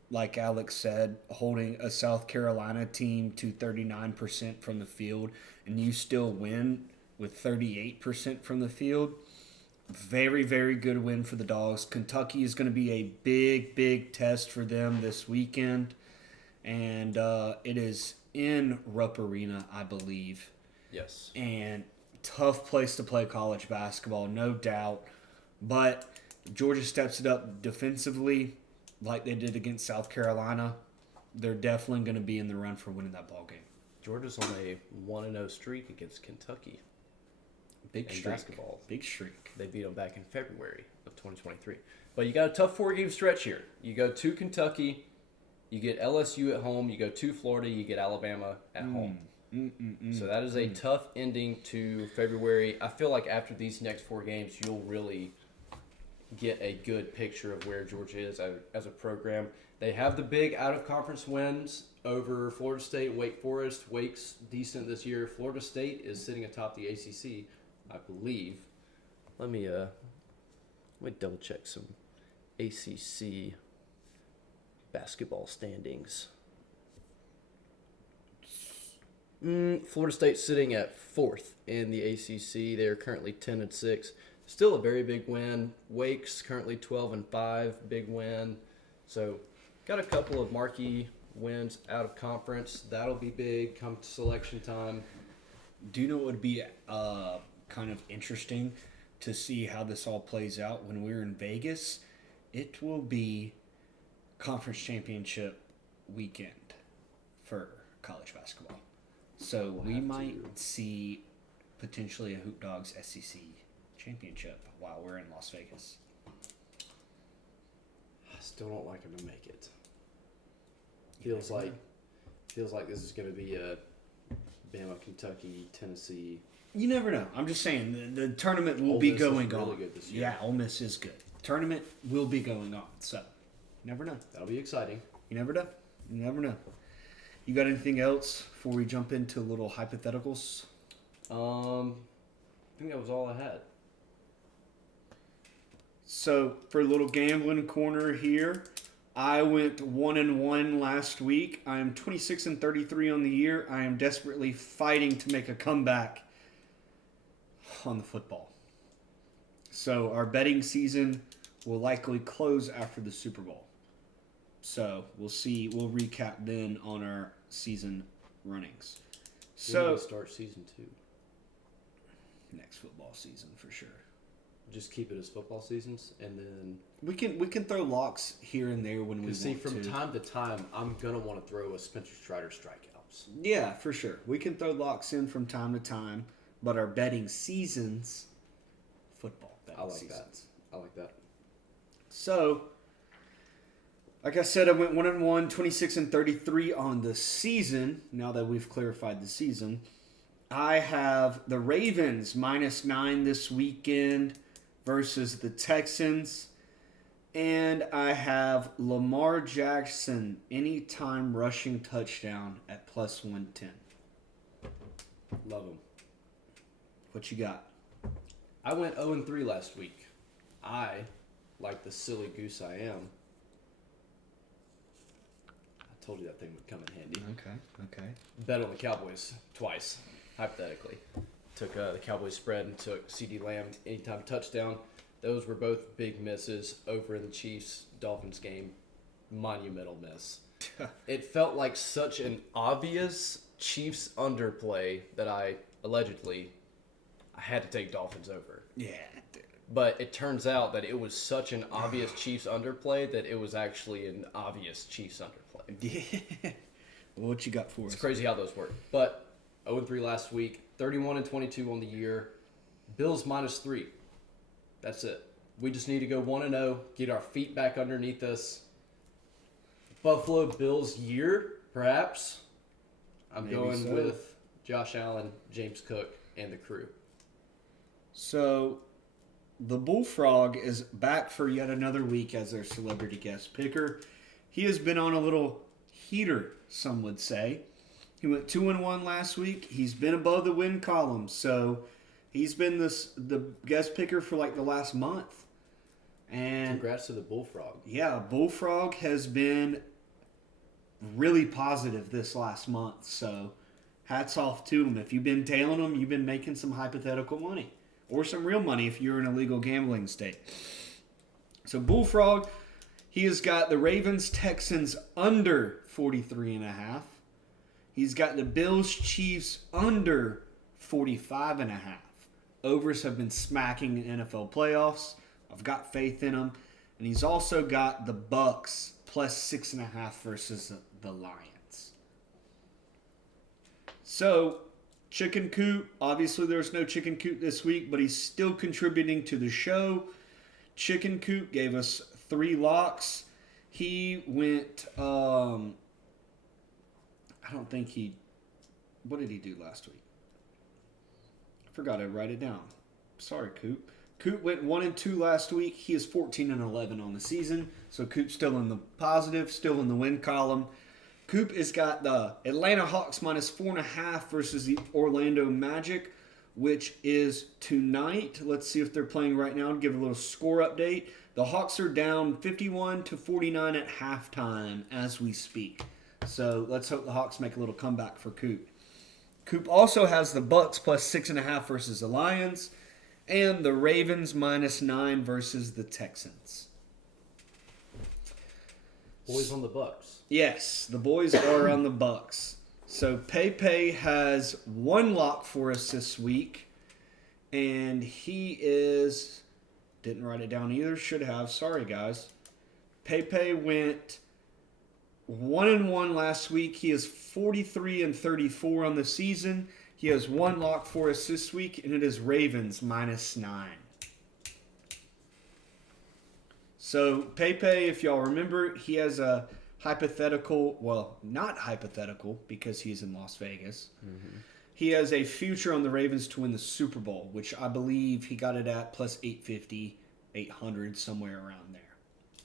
Like Alex said, holding a South Carolina team to 39% from the field, and you still win with 38% from the field. Very, very good win for the Dogs. Kentucky is going to be a big, big test for them this weekend. And it is in Rupp Arena, I believe. Yes. And tough place to play college basketball, no doubt. But Georgia steps it up defensively like they did against South Carolina. They're definitely going to be in the run for winning that ball game. Georgia's on a 1-0 streak against Kentucky. Big in streak. basketball. Big streak. They beat them back in February of 2023. But you got a tough 4-game stretch here. You go to Kentucky, you get LSU at home, you go to Florida, you get Alabama at home. So that is a tough ending to February. I feel like after these next 4 games, you'll really get a good picture of where Georgia is as a program. They have the big out-of-conference wins over Florida State, Wake Forest. Wake's decent this year. Florida State is sitting atop the ACC, I believe. Let me double-check some ACC basketball standings. Florida State's sitting at 4th in the ACC. They're currently 10-6. Still a very big win. Wake's currently 12-5, big win. So got a couple of marquee wins out of conference. That'll be big come selection time. Do you know what would be kind of interesting to see how this all plays out when we're in Vegas? It will be conference championship weekend for college basketball. So we might see potentially a Hoop Dogs SEC championship while we're in Las Vegas. I still don't like them to make it. Feels like this is going to be a Bama, Kentucky, Tennessee. You never know. I'm just saying the tournament will Ole be Miss is going really on. good this year. Yeah, Ole Miss is good. Tournament will be going on. So, you never know. That'll be exciting. You never know. You never know. You got anything else before we jump into little hypotheticals? I think that was all I had. So for a little gambling corner here, I went 1-1 last week. I am 26-33 on the year. I am desperately fighting to make a comeback on the football. So our betting season will likely close after the Super Bowl. So we'll see. We'll recap then on our season runnings. When do So we start season 2? next football season for sure. Just keep it as football seasons, and then We can throw locks here and there when we want see from to. time to time, I'm gonna want to throw a Spencer Strider strikeouts. Yeah, for sure. We can throw locks in from time to time, but our betting seasons, football betting I like seasons. that. I like that. So, like I said, I went 1-1, 26-33 on the season. Now that we've clarified the season, I have the Ravens -9 this weekend versus the Texans. And I have Lamar Jackson anytime rushing touchdown at +110. Love him. What you got? I went 0-3 last week. I, like the silly goose I am, I told you that thing would come in handy. Okay. Bet on the Cowboys twice, hypothetically. Took the Cowboys spread and took CD Lamb anytime touchdown. Those were both big misses over in the Chiefs-Dolphins game. Monumental miss. It felt like such an obvious Chiefs underplay that I had to take Dolphins over. Yeah, dude. But it turns out that it was such an obvious Chiefs underplay that it was actually an obvious Chiefs underplay. Yeah. What you got for It's us? crazy how those work. But 0-3 last week, 31-22 on the year. Bills -3. That's it. We just need to go 1-0, get our feet back underneath us. Buffalo Bills year, perhaps. I'm Maybe going so. with Josh Allen, James Cook, and the crew. So, the Bullfrog is back for yet another week as their celebrity guest picker. He has been on a little heater, some would say. He went 2-1 last week. He's been above the win column, so he's been the guest picker for like the last month. And Congrats to the Bullfrog. yeah, Bullfrog has been really positive this last month. So hats off to him. If you've been tailing him, you've been making some hypothetical money or some real money if you're in a legal gambling state. So Bullfrog, he has got the Ravens Texans under 43.5. He's got the Bills Chiefs under 45.5. Overs have been smacking in NFL playoffs. I've got faith in him. And he's also got the Bucks +6.5 versus the Lions. So, Chicken Coop, obviously there's no Chicken Coop this week, but he's still contributing to the show. Chicken Coop gave us 3 locks. He went, I don't think he, what did he do last week? I forgot to write it down. Sorry, Coop. Coop went 1-2 last week. He is 14-11 on the season. So Coop's still in the positive, still in the win column. Coop has got the Atlanta Hawks -4.5 versus the Orlando Magic, which is tonight. Let's see if they're playing right now and give a little score update. The Hawks are down 51-49 at halftime as we speak. So let's hope the Hawks make a little comeback for Coop. Coop also has the Bucks +6.5 versus the Lions, and the Ravens -9 versus the Texans. Boys on the Bucks. Yes, the boys are on the Bucks. So Pepe has 1 lock for us this week, and he is, didn't write it down either, should have, sorry guys. Pepe went 1-1 last week. He is 43-34 on the season. He has 1 lock for us this week, and it is Ravens -9. So Pepe, if y'all remember, he has a hypothetical, well, not hypothetical because he's in Las Vegas. Mm-hmm. He has a future on the Ravens to win the Super Bowl, which I believe he got it at +850, 800, somewhere around there.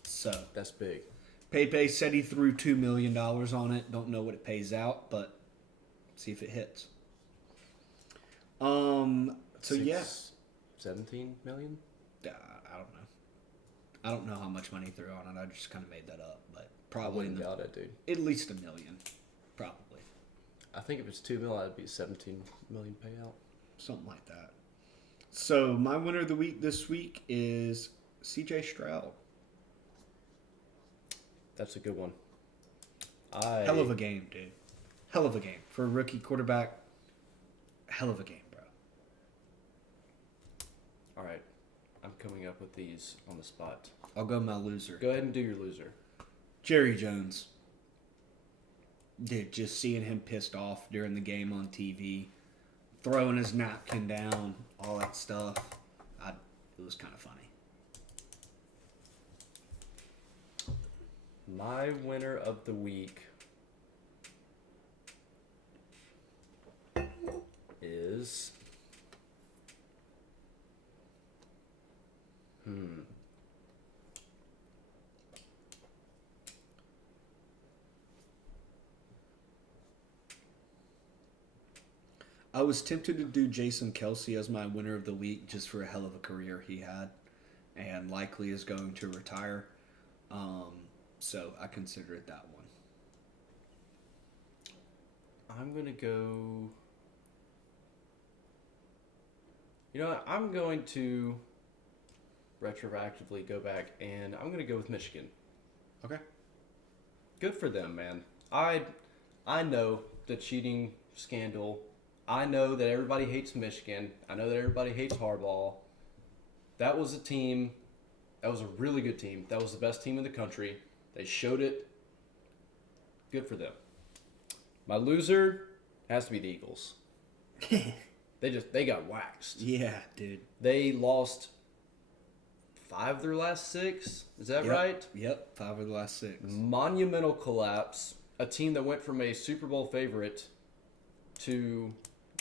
So That's big. Pepe said he threw $2 million on it. Don't know what it pays out, but see if it hits. So yeah, 17 million? I don't know. I don't know how much money he threw on it. I just kind of made that up, but I probably wouldn't doubt it, dude. at least $1 million, probably I think if it's $2 million, that'd be 17 million payout. something like that. So my winner of the week this week is C.J. Stroud. That's a good one. Hell of a game, dude. Hell of a game for a rookie quarterback. Hell of a game, bro. All right, I'm coming up with these on the spot. I'll go my loser. Go ahead and do your loser. Jerry Jones. Dude, just seeing him pissed off during the game on TV, throwing his napkin down, all that stuff. It was kind of funny. My winner of the week is I was tempted to do Jason Kelsey as my winner of the week just for a hell of a career he had and likely is going to retire. So I consider it that one. I'm gonna go. You know what? I'm going to retroactively go back and I'm gonna go with Michigan. Okay. Good for them, man. I know the cheating scandal. I know that everybody hates Michigan. I know that everybody hates Harbaugh. That was a team. That was a really good team. That was the best team in the country. They showed it. Good for them. My loser has to be the Eagles. They got waxed. Yeah, dude. They lost 5 of their last 6. Is that right? Yep, 5 of the last 6. Monumental collapse. A team that went from a Super Bowl favorite to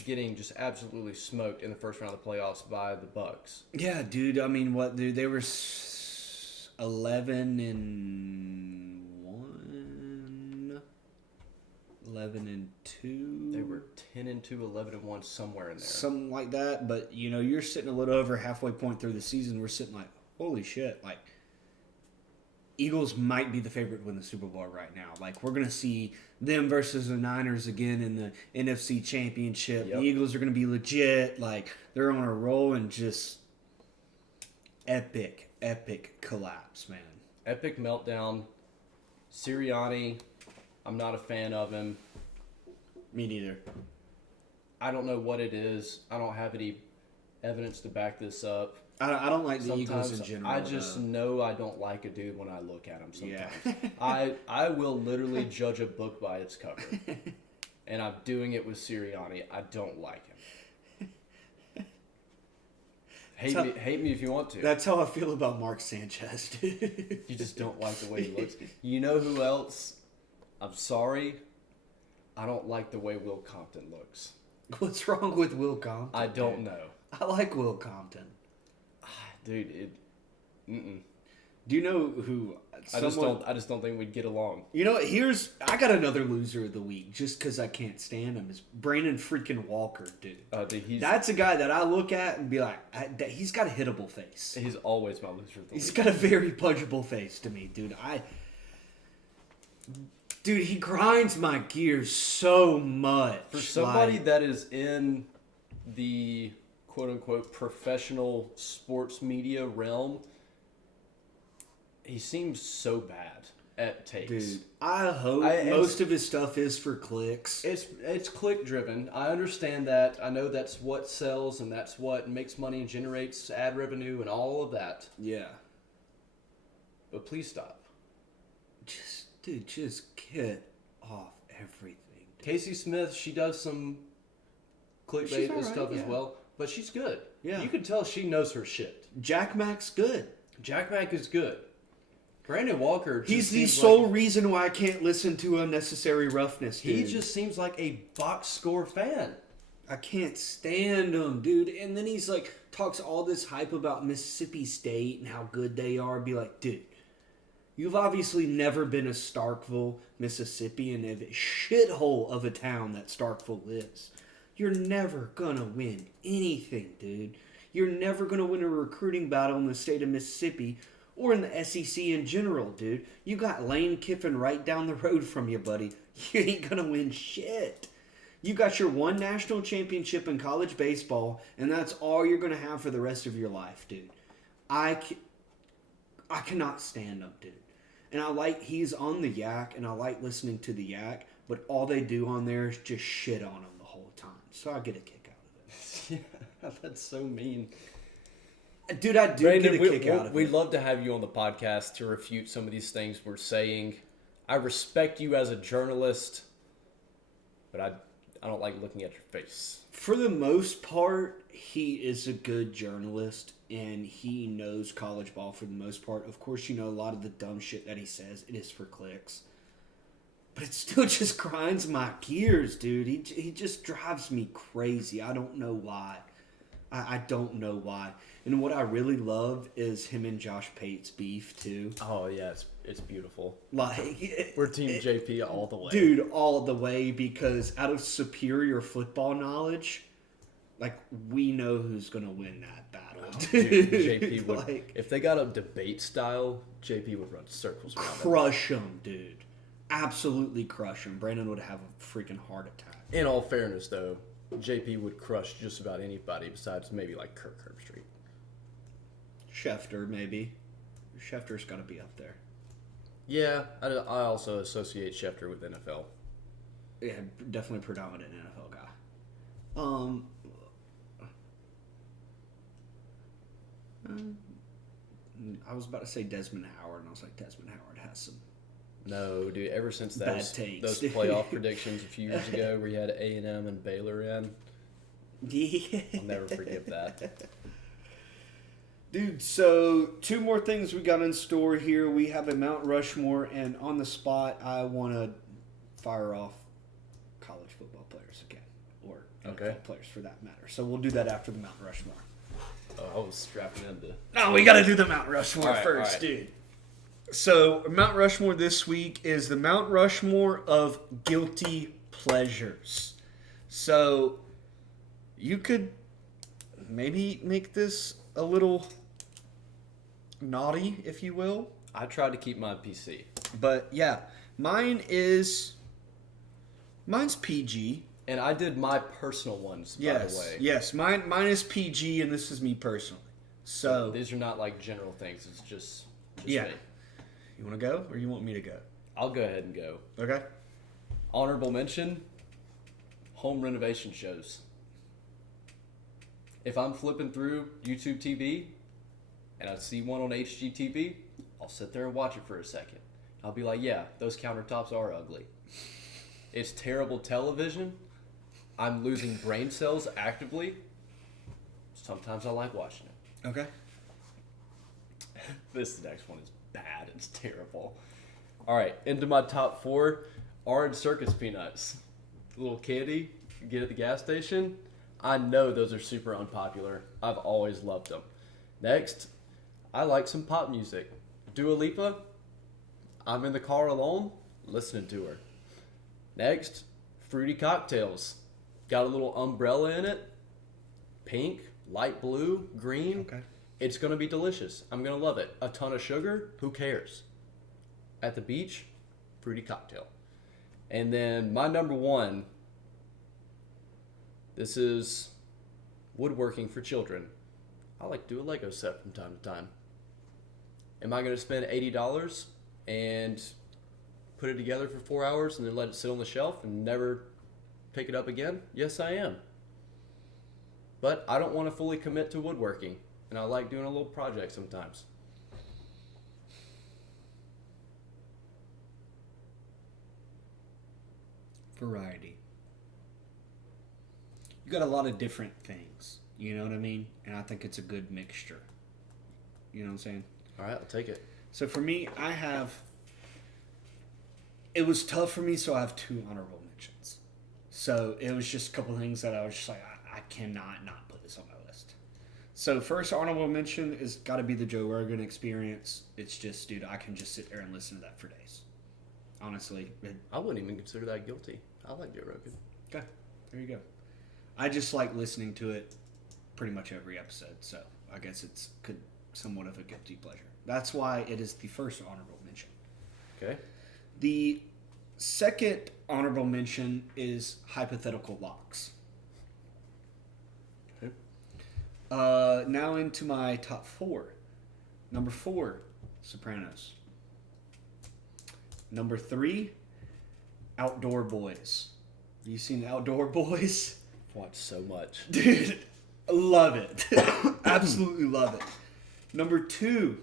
getting just absolutely smoked in the first round of the playoffs by the Bucks. Yeah, dude. I mean, what, dude? They were 11-1, 11-2. They were 10-2, 11-1, somewhere in there. Something like that. But you know, you're sitting a little over halfway point through the season. We're sitting like, holy shit! Like, Eagles might be the favorite to win the Super Bowl right now. Like, we're gonna see them versus the Niners again in the NFC Championship. Yep. The Eagles are gonna be legit. Like, they're on a roll and just epic collapse, man. Epic meltdown. Sirianni, I'm not a fan of him. Me neither. I don't know what it is. I don't have any evidence to back this up. I don't like the Eagles Sometimes in general. I just know I don't like a dude when I look at him sometimes. Yeah. I will literally judge a book by its cover. And I'm doing it with Sirianni. I don't like him. Hate me if you want to. That's how I feel about Mark Sanchez, dude. You just don't like the way he looks. You know who else? I'm sorry. I don't like the way Will Compton looks. What's wrong with Will Compton? I don't dude? know. I like Will Compton. Dude, Do you know who? I just don't think we'd get along. You know, I got another loser of the week just because I can't stand him. Is Brandon freaking Walker, dude. That's a guy that I look at and be like, he's got a hittable face. He's always my loser of the He's week. got a very punchable face to me, dude. Dude, he grinds my gears so much. For somebody that is in the quote-unquote professional sports media realm, he seems so bad at takes. Dude, I hope most of his stuff is for clicks. It's click-driven. I understand that. I know that's what sells and that's what makes money and generates ad revenue and all of that. Yeah. But please stop. Just get off everything. Dude. Casey Smith, she does some clickbait and stuff as well. But she's good. Yeah. You can tell she knows her shit. Jack Mack's good. Jack Mack is good. Brandon Walker just He's the seems sole like, reason why I can't listen to Unnecessary Roughness, dude. he just seems like a box score fan. I can't stand him, dude. And then he's like, talks all this hype about Mississippi State and how good they are. Be like, dude, you've obviously never been to Starkville, Mississippi, and a shithole of a town that Starkville is. You're never gonna win anything, dude. You're never gonna win a recruiting battle in the state of Mississippi or in the SEC in general, dude. You got Lane Kiffin right down the road from you, buddy. You ain't gonna win shit. You got your one national championship in college baseball, and that's all you're gonna have for the rest of your life, dude. I cannot stand him, dude. And he's on the Yak, and I like listening to the Yak, but all they do on there is just shit on him the whole time. So I get a kick out of it. Yeah, that's so mean. Dude, I do Brandon, get a kick out of it. we'd love to have you on the podcast to refute some of these things we're saying. I respect you as a journalist, but I don't like looking at your face. For the most part, he is a good journalist, and he knows college ball for the most part. Of course, a lot of the dumb shit that he says, it is for clicks. But it still just grinds my gears, dude. He just drives me crazy. I don't know why. I don't know why. And what I really love is him and Josh Pate's beef, too. Oh, yeah, it's beautiful. Like, We're Team JP all the way. dude, all the way, because out of superior football knowledge, like, we know who's going to win that battle. Dude. JP would, like, if they got a debate style, JP would run circles around it. crush him, dude. Absolutely crush him. Brandon would have a freaking heart attack. In all fairness, though, JP would crush just about anybody besides maybe like Kirk Herbstreit. Schefter, maybe. Schefter's got to be up there. Yeah, I also associate Schefter with NFL. Yeah, definitely predominant NFL guy. I was about to say Desmond Howard, and I was like, Desmond Howard has some. No, dude. Ever since Bad those takes. playoff predictions a few years ago, where you had A&M and Baylor in, Yeah. I'll never forgive that. Dude, so 2 more things we got in store here. We have a Mount Rushmore, and on the spot, I want to fire off college football players again, or NFL Okay. players for that matter. So we'll do that after the Mount Rushmore. Oh, I was strapping into. No, we got to do the Mount Rushmore All right, first, all right. dude. So Mount Rushmore this week is the Mount Rushmore of guilty pleasures. So you could maybe make this a little naughty, if you will. I tried to keep my PC. But yeah, mine's PG. And I did my personal ones, by the way. Yes, mine is PG, and this is me personally. So These are not like general things. It's just yeah, me. you want to go or you want me to go? I'll go ahead and go. Okay. Honorable mention, home renovation shows. If I'm flipping through YouTube TV and I see one on HGTV, I'll sit there and watch it for a second. I'll be like, yeah, those countertops are ugly. It's terrible television. I'm losing brain cells actively. Sometimes I like watching it. Okay. This next one is bad. It's terrible. All right, into my top 4. Orange Circus Peanuts. Little candy you get at the gas station. I know those are super unpopular. I've always loved them. Next, I like some pop music. Dua Lipa. I'm in the car alone, listening to her. Next, fruity cocktails. Got a little umbrella in it. Pink, light blue, green. Okay. It's going to be delicious. I'm going to love it. A ton of sugar? Who cares? At the beach, fruity cocktail. And then my number 1, this is woodworking for children. I like to do a Lego set from time to time. Am I going to spend $80 and put it together for 4 hours and then let it sit on the shelf and never pick it up again? Yes, I am. But I don't want to fully commit to woodworking, and I like doing a little project sometimes. Variety. You got a lot of different things. You know what I mean? And I think it's a good mixture. You know what I'm saying? All right, I'll take it. So for me, it was tough for me, so I have 2 honorable mentions. So it was just a couple of things that I was just like, I cannot not put this on my list. So first honorable mention is got to be the Joe Rogan Experience. It's just, dude, I can just sit there and listen to that for days. Honestly. I wouldn't even consider that guilty. I like Joe Rogan. Okay, there you go. I just like listening to it pretty much every episode, so I guess it's could somewhat of a guilty pleasure. That's why it is the first honorable mention. Okay. The second honorable mention is hypothetical locks. Okay. Now into my top 4. Number 4, Sopranos. Number 3, Outdoor Boys. Have you seen Outdoor Boys? I've watched so much. Dude, love it. Absolutely love it. Number 2,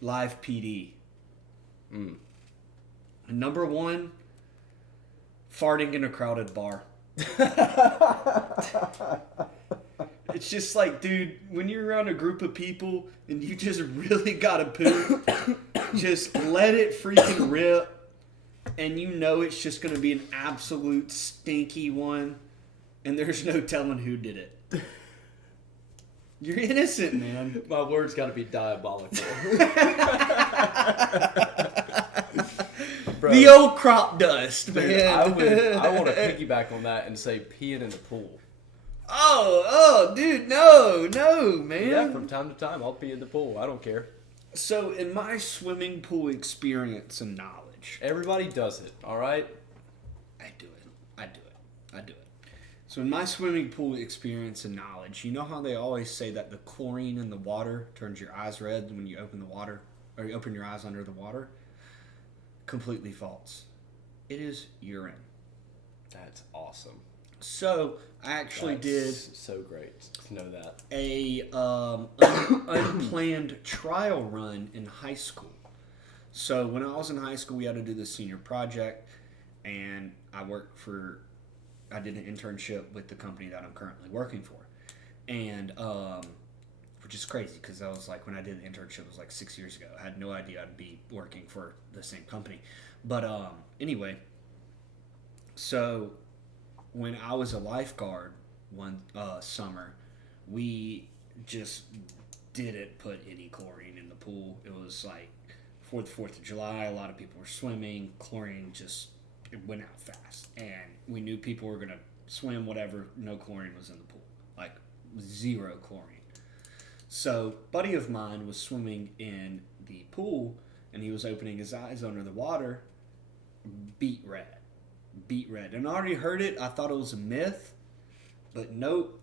Live PD. Mm. And number 1, farting in a crowded bar. It's just like, dude, when you're around a group of people and you just really gotta poop, just let it freaking rip. And you know it's just gonna be an absolute stinky one. And there's no telling who did it. You're innocent, man. My words got to be diabolical. Bro, The old crop dust, dude, man. I want to piggyback on that and say peeing in the pool. Oh, dude, no, man. Yeah, from time to time, I'll pee in the pool. I don't care. So, in my swimming pool experience and knowledge, Everybody does it, all right? I do it. So, in my swimming pool experience and knowledge, you know how they always say that the chlorine in the water turns your eyes red when you open the water, or you open your eyes under the water? Completely false. It is urine. That's awesome. So, I actually That's so great to know that. a unplanned trial run in high school. So when I was in high school, we had to do this senior project, and I did an internship with the company that I'm currently working for, and which is crazy because I was like, when I did the internship, it was like 6 years ago. I had no idea I'd be working for the same company, but anyway, so when I was a lifeguard one summer, we just didn't put any chlorine in the pool. It was like for the 4th of July, a lot of people were swimming. Chlorine just, it went out fast. And we knew people were going to swim, whatever. No chlorine was in the pool. Like, 0 chlorine. So, a buddy of mine was swimming in the pool, and he was opening his eyes under the water. Beet red. And I already heard it. I thought it was a myth. But nope.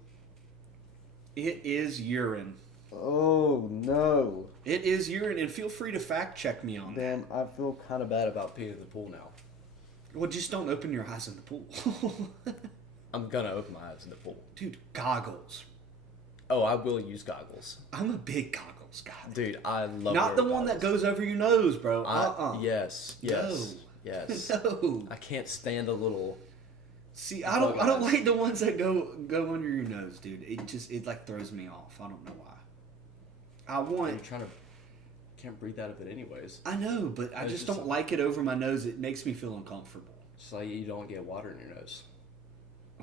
It is urine. Oh, no. It is urine, and feel free to fact check me on that. Damn, I feel kind of bad about peeing in the pool now. Well, just don't open your eyes in the pool. I'm going to open my eyes in the pool. Dude, goggles. Oh, I will use goggles. I'm a big goggles guy. Dude, I love Not the wearing one that goggles. goes over your nose, bro. Yes. No. Yes. No. I can't stand a little... See, I don't like the ones that go under your nose, dude. It like throws me off. I don't know why. You're trying to... Can't breathe out of it anyways. I know, but I just don't like it over my nose. It makes me feel uncomfortable. It's like you don't get water in your nose.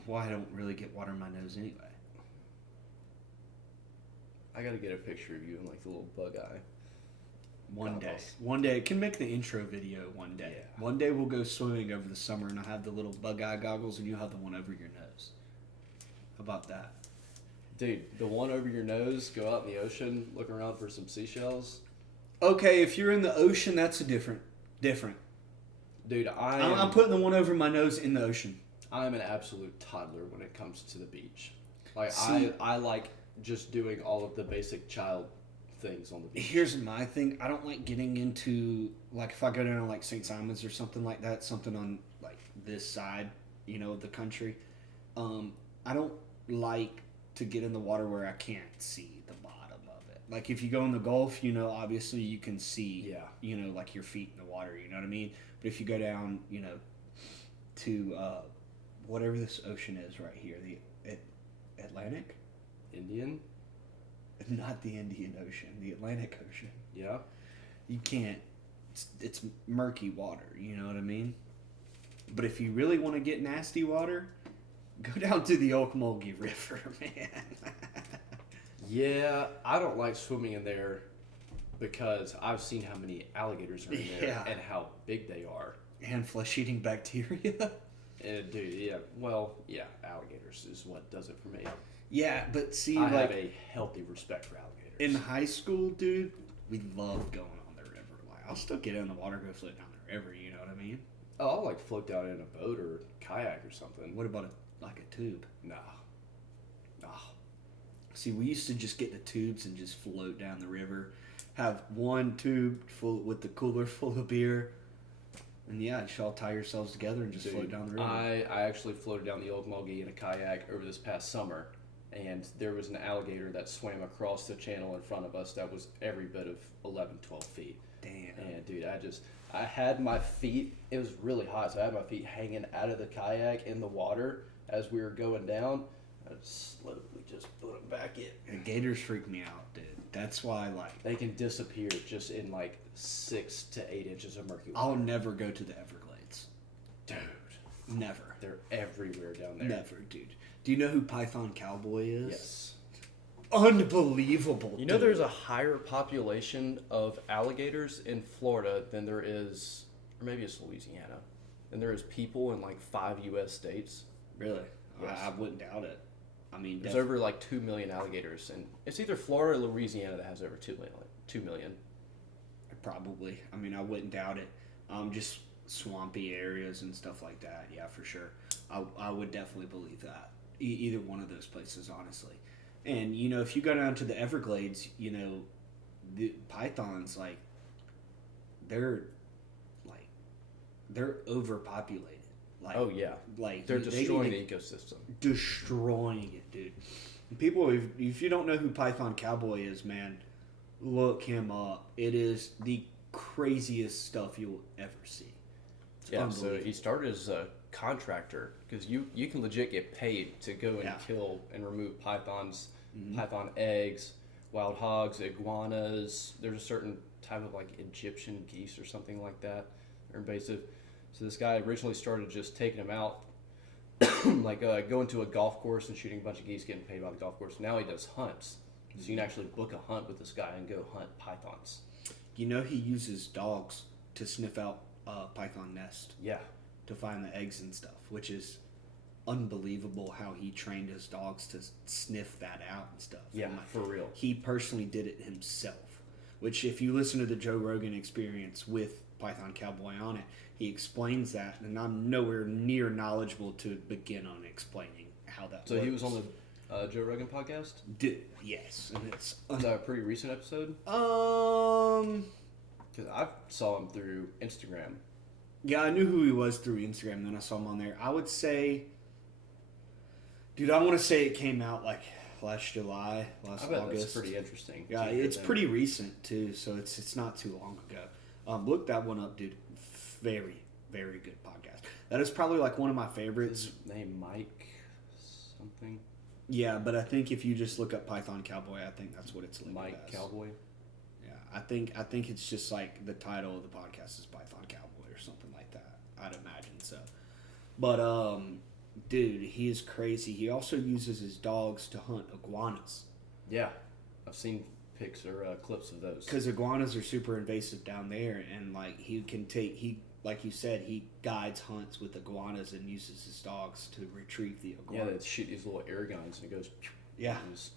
Well, I don't really get water in my nose anyway. I gotta get a picture of you in like the little bug eye. One Goggles. day. It can make the intro video one day. Yeah. One day we'll go swimming over the summer, and I'll have the little bug eye goggles, and you have the one over your nose. How about that? Dude, the one over your nose, go out in the ocean, look around for some seashells. Okay, if you're in the ocean, that's a different. Dude, I'm putting the one over my nose in the ocean. I'm an absolute toddler when it comes to the beach. Like See- I like just doing all of the basic child things on the beach. Here's my thing. I don't like getting into, like, if I go down to, like, St. Simon's or something like that, something on, like, this side, of the country. I don't like to get in the water where I can't see the bottom of it. Like, if you go in the Gulf, obviously you can see, like, your feet in the water, you know what I mean? But if you go down, to whatever this ocean is right here, the Atlantic? Indian? Not the Indian Ocean, the Atlantic Ocean. Yeah. You can't. It's murky water. You know what I mean? But if you really want to get nasty water, go down to the Ocmulgee River, man. Yeah, I don't like swimming in there because I've seen how many alligators are in there Yeah. and how big they are. And flesh-eating bacteria. And dude, alligators is what does it for me. Yeah, but see, I have like, a healthy respect for alligators. In high school, dude, we loved going on the river. Like, I'll still get in the water, go float down the river. You know what I mean? Oh, I'll like float down in a boat or kayak or something. What about like a tube? Nah. Nah. See, we used to just get the tubes and just float down the river. Have one tube full with the cooler full of beer. And yeah, just all tie yourselves together and just Dude, float down the river. I actually floated down the Old Mulgee in a kayak over this past summer, and there was an alligator that swam across the channel in front of us that was every bit of 11, 12 feet. Damn. And dude, I had my feet, it was really hot, so I had my feet hanging out of the kayak in the water as we were going down. I just slowly just put them back in. The gators freak me out, dude. That's why, like, They can disappear just in like 6 to 8 inches of murky I'll water. never go to the Everglades. Dude, Never. they're everywhere down there. Never, dude. Do you know who Python Cowboy is? Yes. Unbelievable. You know, dude. there's a higher population of alligators in Florida than there is, or maybe it's Louisiana, than there is people in like 5 U.S. states. Really? Yes. I wouldn't doubt it. I mean, There's over like 2 million alligators, and it's either Florida or Louisiana that has over 2 million. 2 million. probably. I mean, I wouldn't doubt it. Just swampy areas and stuff like that. Yeah, for sure. I would definitely believe that. Either one of those places, honestly. And, you know, if you go down to the Everglades, you know, the pythons, like, they're overpopulated. Like, Oh yeah, like they're they destroying need the ecosystem. destroying it, dude. And people, if you don't know who Python Cowboy is, man, look him up. It is the craziest stuff you'll ever see. It's Yeah, so unbelievable. he started as a contractor because you can legit get paid to go and Yeah. kill and remove pythons, Mhm. python eggs, wild hogs, iguanas. There's a certain type of like Egyptian geese or something like that. They're invasive. So this guy originally started just taking them out, like going to a golf course and shooting a bunch of geese, getting paid by the golf course. Now he does hunts, so you can actually book a hunt with this guy and go hunt pythons. You know, he uses dogs to sniff out python nest Yeah, to find the eggs and stuff, which is unbelievable how he trained his dogs to sniff that out and stuff. yeah, And, like, for real. he personally did it himself, which if you listen to the Joe Rogan Experience with Python Cowboy on it, he explains that, and I'm nowhere near knowledgeable to begin on explaining how that So works. he was on the Joe Rogan podcast. Yes, and it's Was that a pretty recent episode? Because I saw him through Instagram. yeah, I knew who he was through Instagram, then I saw him on there. I would say, dude, I want to say it came out like last July, last I bet August. that's pretty interesting. Yeah, to hear it's them. pretty recent too, so it's not too long ago. Look that one up, dude. Very, very good podcast. That is probably like one of my favorites. His name Mike something. Yeah, but I think if you just look up Python Cowboy, I think that's what it's labeled Mike as. Cowboy. Yeah, I think it's just like the title of the podcast is Python Cowboy or something like that. I'd imagine so. But dude, he is crazy. He also uses his dogs to hunt iguanas. Yeah, I've seen pics or clips of those. Because iguanas are super invasive down there, and like like you said, he guides hunts with iguanas and uses his dogs to retrieve the Yeah, iguanas. they shoot these little air guns and it goes. Yeah, and just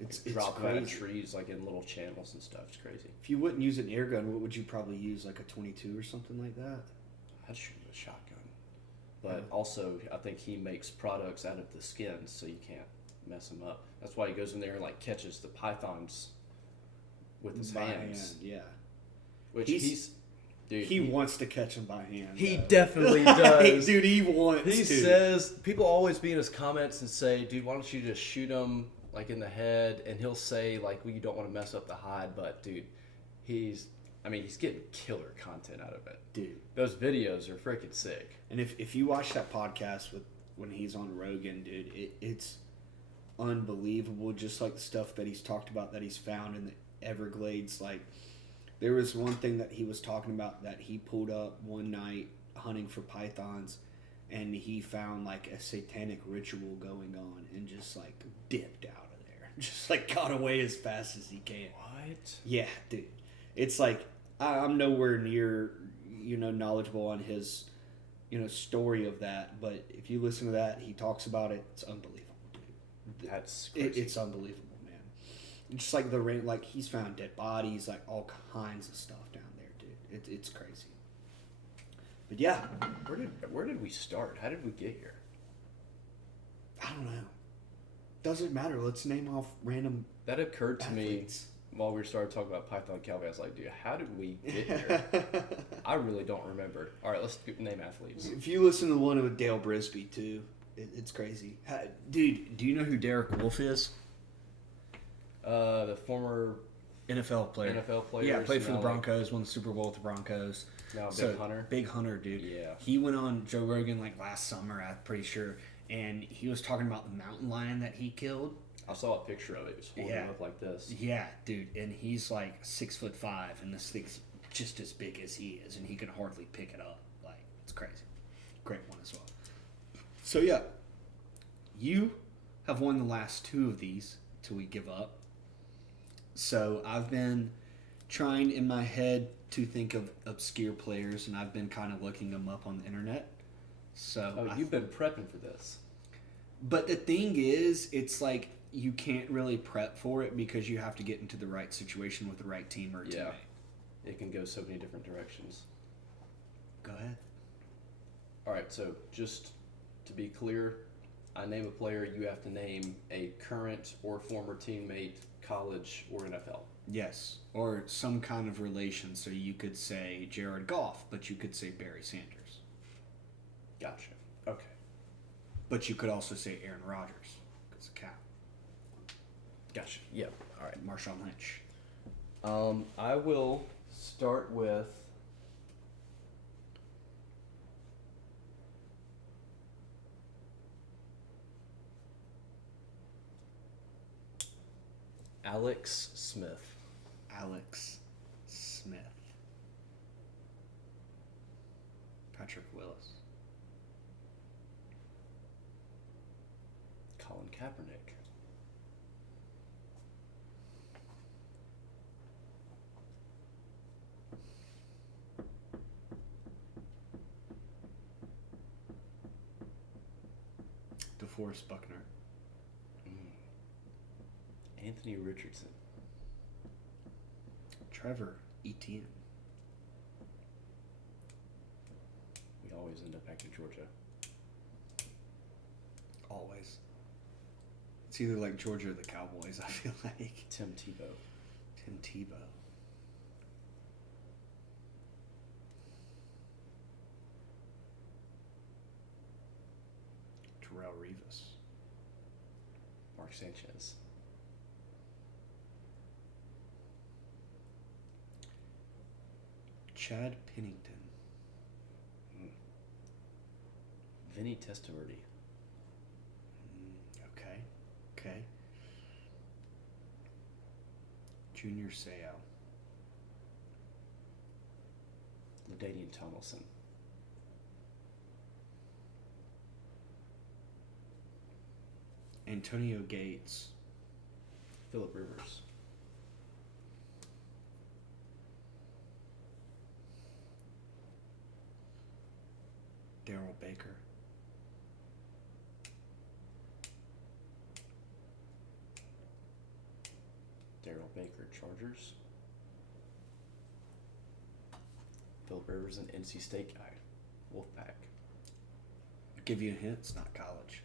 it's drop them out of crazy. trees like in little channels and stuff. It's crazy. If you wouldn't use an air gun, what would you probably use? Like a 22 or something like that? I'd shoot with a shotgun. But Yeah. also, I think he makes products out of the skins, so you can't mess them up. That's why he goes in there and like catches the pythons with his By hands. hand, yeah. Which He's- dude, He wants to catch them by hand. he though. definitely does. Dude, he wants He to. says people always be in his comments and say, "Dude, why don't you just shoot him like in the head?" And he'll say like, "Well, you don't want to mess up the hide." But dude, he's getting killer content out of it. Dude. Those videos are freaking sick. And if you watch that podcast with when he's on Rogan, dude, it's unbelievable. Just like the stuff that he's talked about that he's found in the Everglades. Like, there was one thing that he was talking about that he pulled up one night hunting for pythons, and he found like a satanic ritual going on, and just like dipped out of there, just like got away as fast as he can. What? Yeah, dude. It's like I'm nowhere near, knowledgeable on his, story of that. But if you listen to that, he talks about it. It's unbelievable, dude. That's crazy. It's unbelievable, man. Just like the rain, like he's found dead bodies, like all kinds of stuff down there, dude. It's crazy. But yeah, Where did we start? How did we get here? I don't know. Doesn't matter. Let's name off random That occurred to athletes. me while we started talking about Python Calvi. I was like, dude, how did we get here? I really don't remember. All right, let's name athletes. If you listen to the one with Dale Brisby too, it's crazy. Dude, do you know who Derek Wolf is? The former NFL player. NFL player. Yeah, played for the now, Broncos, won the Super Bowl with the Broncos. Now Big So, Hunter. Big Hunter, dude. Yeah. He went on Joe Rogan like last summer, I'm pretty sure, and he was talking about the mountain lion that he killed. I saw a picture of it. It was holding Yeah. it up like this. Yeah, dude, and he's like 6'5", and this thing's just as big as he is, and he can hardly pick it up. Like, it's crazy. Great one as well. So yeah, you have won the last two of these till we give up. So I've been trying in my head to think of obscure players, and I've been kind of looking them up on the internet. So Oh, you've been prepping for this. but the thing is, it's like you can't really prep for it because you have to get into the right situation with the right team or Yeah. teammate. It can go so many different directions. Go ahead. All right, so just to be clear, I name a player, you have to name a current or former teammate, college or NFL. Yes, or some kind of relation. So you could say Jared Goff, but you could say Barry Sanders. Gotcha. Okay. But you could also say Aaron Rodgers because of Cap. Gotcha. Yep. All right. Marshawn Lynch. I will start with Alex Smith. Alex Smith. Patrick Willis. Colin Kaepernick. DeForest Buckner. Anthony Richardson. Trevor Etienne. We always end up back in Georgia. Always. It's either like Georgia or the Cowboys, I feel like. Tim Tebow. Tim Tebow. Terrell Revis. Mark Sanchez. Chad Pennington. Vinny Testaverde. Okay. Okay. Junior Seau. LaDainian Tomlinson. Antonio Gates. Phillip Rivers. Daryl Baker. Daryl Baker, Chargers. Phillip Rivers, an NC State guy. Wolfpack. I'll give you a hint, it's not college.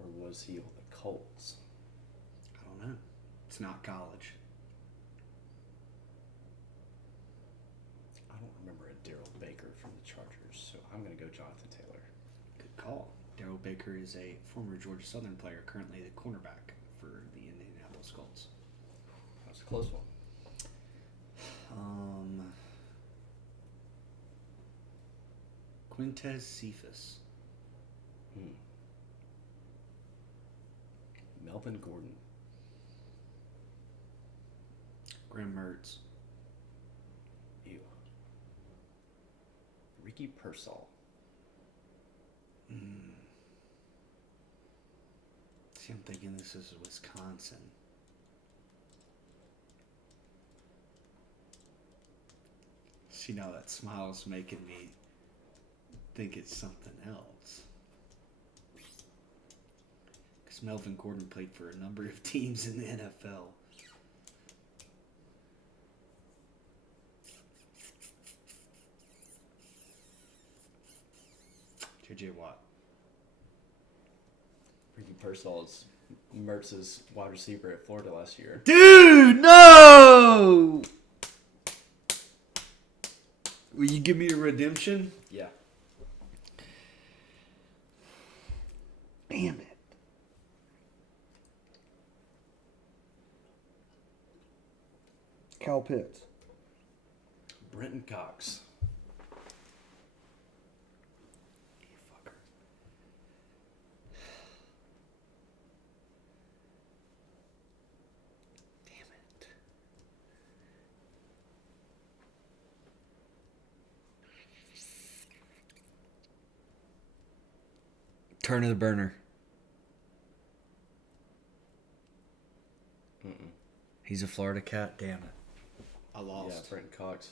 Or was he on the Colts? I don't know. It's not college. I don't remember a Daryl Baker from the Chargers, so I'm going to go Jonathan Taylor. Good call. Daryl Baker is a former Georgia Southern player, currently the cornerback for the Indianapolis Colts. That was a close one. Quintez Cephas. Melvin Gordon. Graham Mertz. Ew. Ricky Pearsall. See, I'm thinking this is Wisconsin. See, now that smile's making me think it's something else. Because Melvin Gordon played for a number of teams in the NFL. J.J. Watt. Ricky Pearsall is Mertz's wide receiver at Florida last year. Dude, no! Will you give me a redemption? Yeah. Damn it. Cal Pitts. Brenton Cox. You fucker. Damn it. Turn of the burner. Mm-mm. He's a Florida cat. Damn it. I Yeah, lost. Brenton Cox,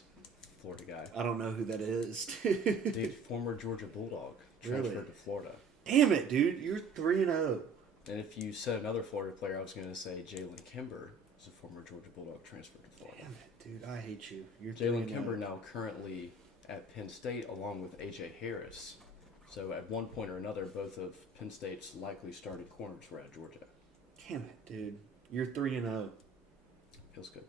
Florida guy. I don't know who that is. Dude, former Georgia Bulldog. Transferred Really? to Florida. Damn it, dude. You're 3-0. And if you said another Florida player, I was going to say Jalen Kimber is a former Georgia Bulldog transferred to Florida. Damn it, dude. I hate you. You're Jalen 3-0. Kimber now currently at Penn State along with A.J. Harris. So at one point or another, both of Penn State's likely starting corners were at Georgia. Damn it, dude. You're 3-0. Feels good.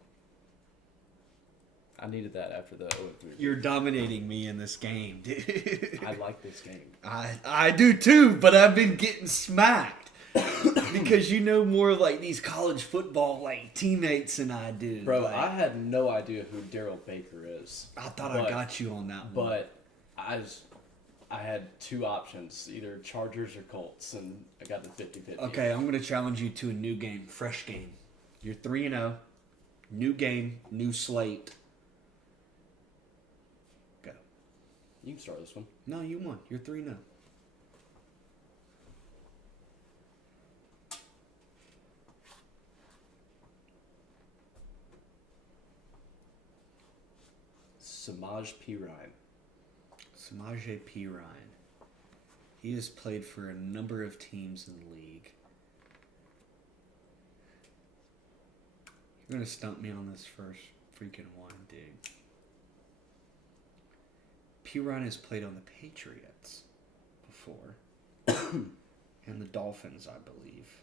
I needed that after the 0-3. You're dominating me in this game, dude. I like this game. I do too, but I've been getting smacked because you know more of like these college football like teammates than I do. Bro, like, I had no idea who Daryl Baker is. I thought I got you on that one. But I had two options, either Chargers or Colts, and I got the 50-50. Okay, I'm going to challenge you to a new game, fresh game. You're 3-0, new game, new slate. Go. You can start this one. No, you won. You're 3-0. Samaj P. Ryan. Samaje P. Ryan. He has played for a number of teams in the league. You're going to stump me on this first freaking one, dude. P. Ryan has played on the Patriots before. And the Dolphins, I believe.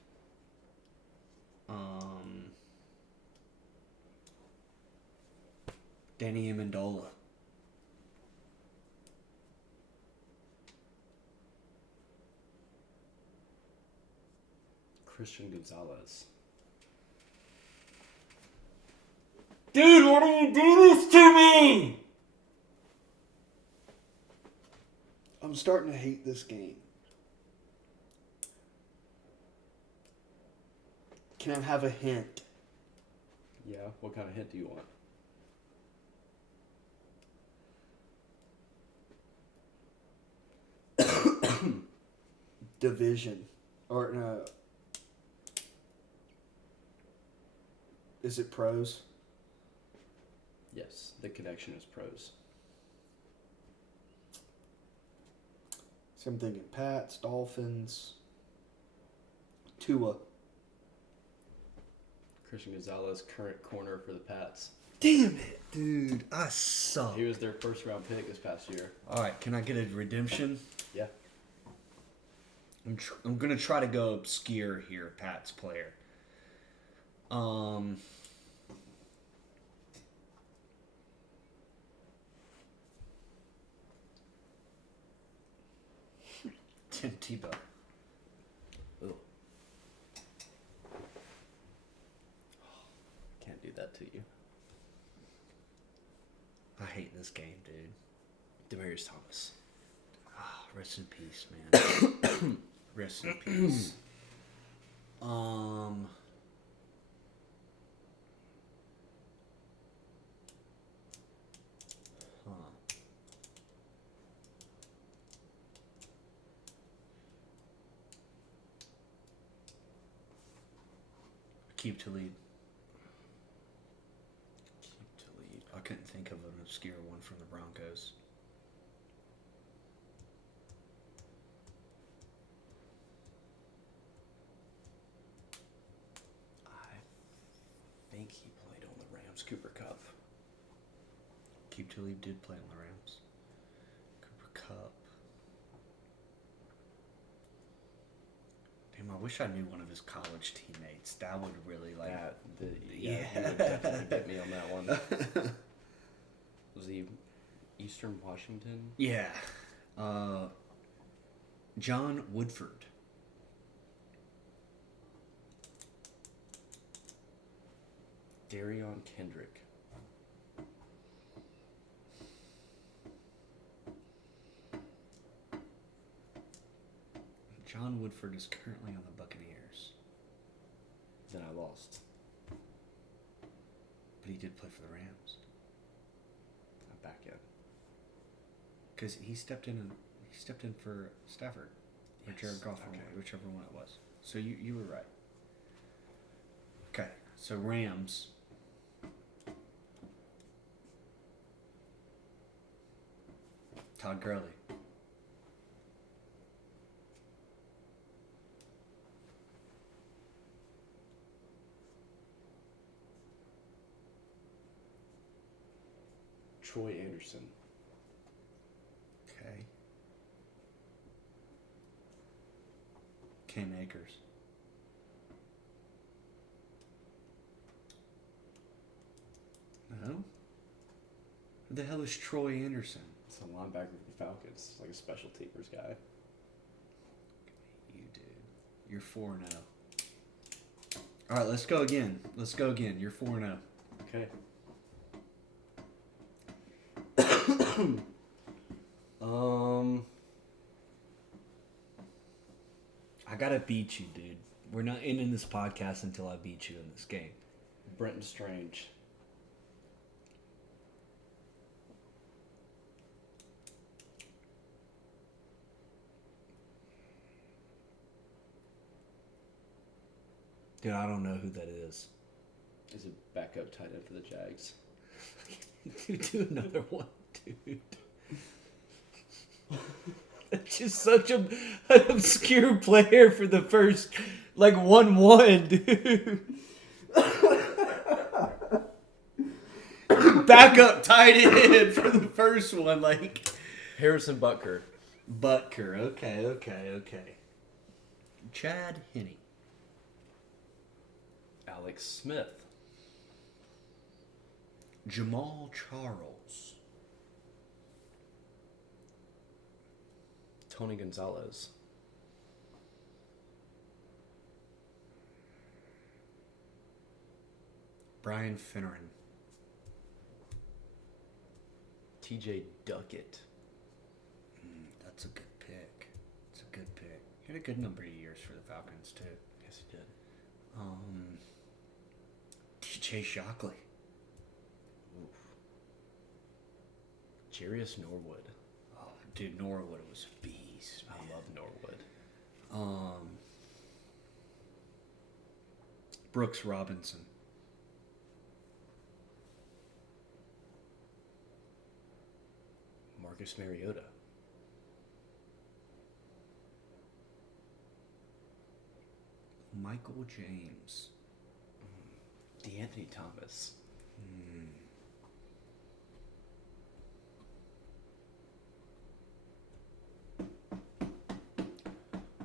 Danny Amendola. Christian Gonzalez. Dude, why do you do this to me? I'm starting to hate this game. Can I have a hint? Yeah, what kind of hint do you want? Division. Or no. Is it pros? Yes, the connection is pros. So I'm thinking Pats, Dolphins, Tua. Christian Gonzalez, current corner for the Pats. Damn it, dude. I suck. He was their first round pick this past year. All right, can I get a redemption? Yeah. I'm going to try to go obscure here, Pats player. Tim Tebow. Ugh. Can't do that to you. I hate this game, dude. Demaryius Thomas. Ah, rest in peace, man. Rest in peace. Keep to lead. Keep to lead. I couldn't think of an obscure one from the Broncos. until he did play on the Rams. Cooper Cup. Damn, I wish I knew one of his college teammates. That would really like. You would definitely get me on that one. Was he Eastern Washington? Yeah. John Woodford. Darion Kendrick. John Woodford is currently on the Buccaneers, Then I lost. but he did play for the Rams I'm back in. because he stepped in for Stafford, or Yes, Jared Goff, okay. whichever one it was. So you were right. Okay, so Rams. Todd Gurley. Troy Anderson. Okay. Cam Akers. No? Who the hell is Troy Anderson? It's a linebacker for the Falcons. Like a special teamers guy. You did. You're 4-0. All right, let's go again. You're 4-0. Okay. I gotta beat you, dude. We're not ending this podcast until I beat you in this game. Brenton Strange. Dude, I don't know who that is. Is a backup tight end for the Jags. Dude, do another one, dude. That's just such an obscure player for the first, 1-1, dude. Backup tight end for the first one, Harrison Butker. Butker. Okay. Chad Henne. Alex Smith. Jamal Charles. Tony Gonzalez. Brian Finneran. TJ Duckett. That's a good pick. He had a good number of years for the Falcons, too. Yes, he did. DJ Shockley. Jarius Norwood. Oh, dude, Norwood was a beast, man. I love Norwood. Brooks Robinson. Marcus Mariota. Michael James. DeAnthony Thomas.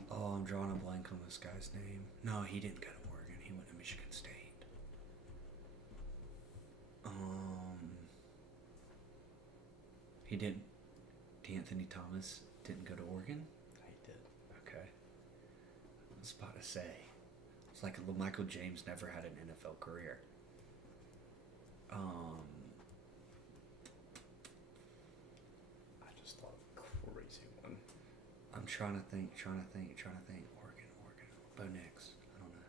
Oh, I'm drawing a blank on this guy's name. No, he didn't go to Oregon. He went to Michigan State. He didn't. DeAnthony Thomas didn't go to Oregon? He did. Okay. I was about to say. It's like Michael James never had an NFL career. I just thought of a crazy one. I'm trying to think. Oregon. Bo Nix. I don't know.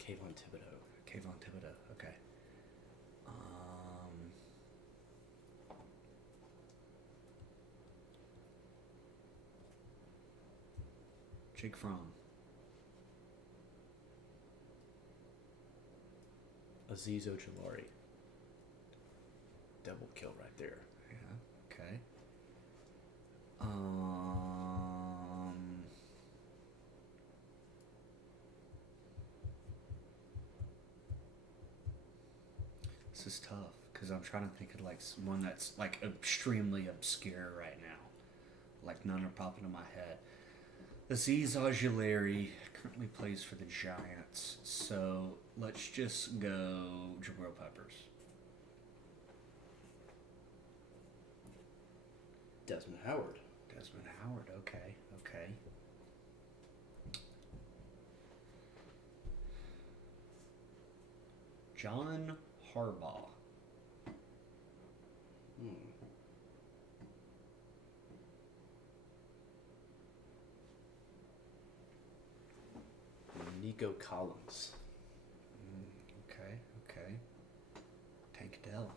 Kayvon Thibodeau. Kayvon Thibodeau. Okay. Jake Fromm. Aziz Ojulari. Double kill right there. Yeah. Okay. This is tough. because I'm trying to think of like one that's like extremely obscure right now. Like none are popping in my head. Aziz Ojulari currently plays for the Giants, so let's just go Jabril Peppers. Desmond Howard. Desmond Howard, okay. John Harbaugh. Nico Collins. Okay. Tank Dell.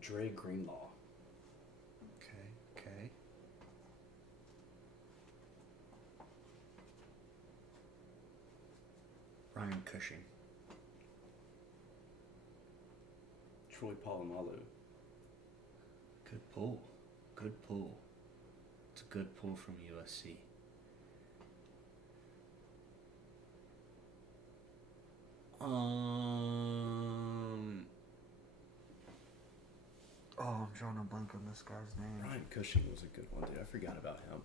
Dre Greenlaw. Okay. Ryan Cushing. Troy Polamalu. Good pull. It's a good pull from USC. Oh, I'm drawing a blank on this guy's name. Ryan Cushing was a good one, dude. I forgot about him.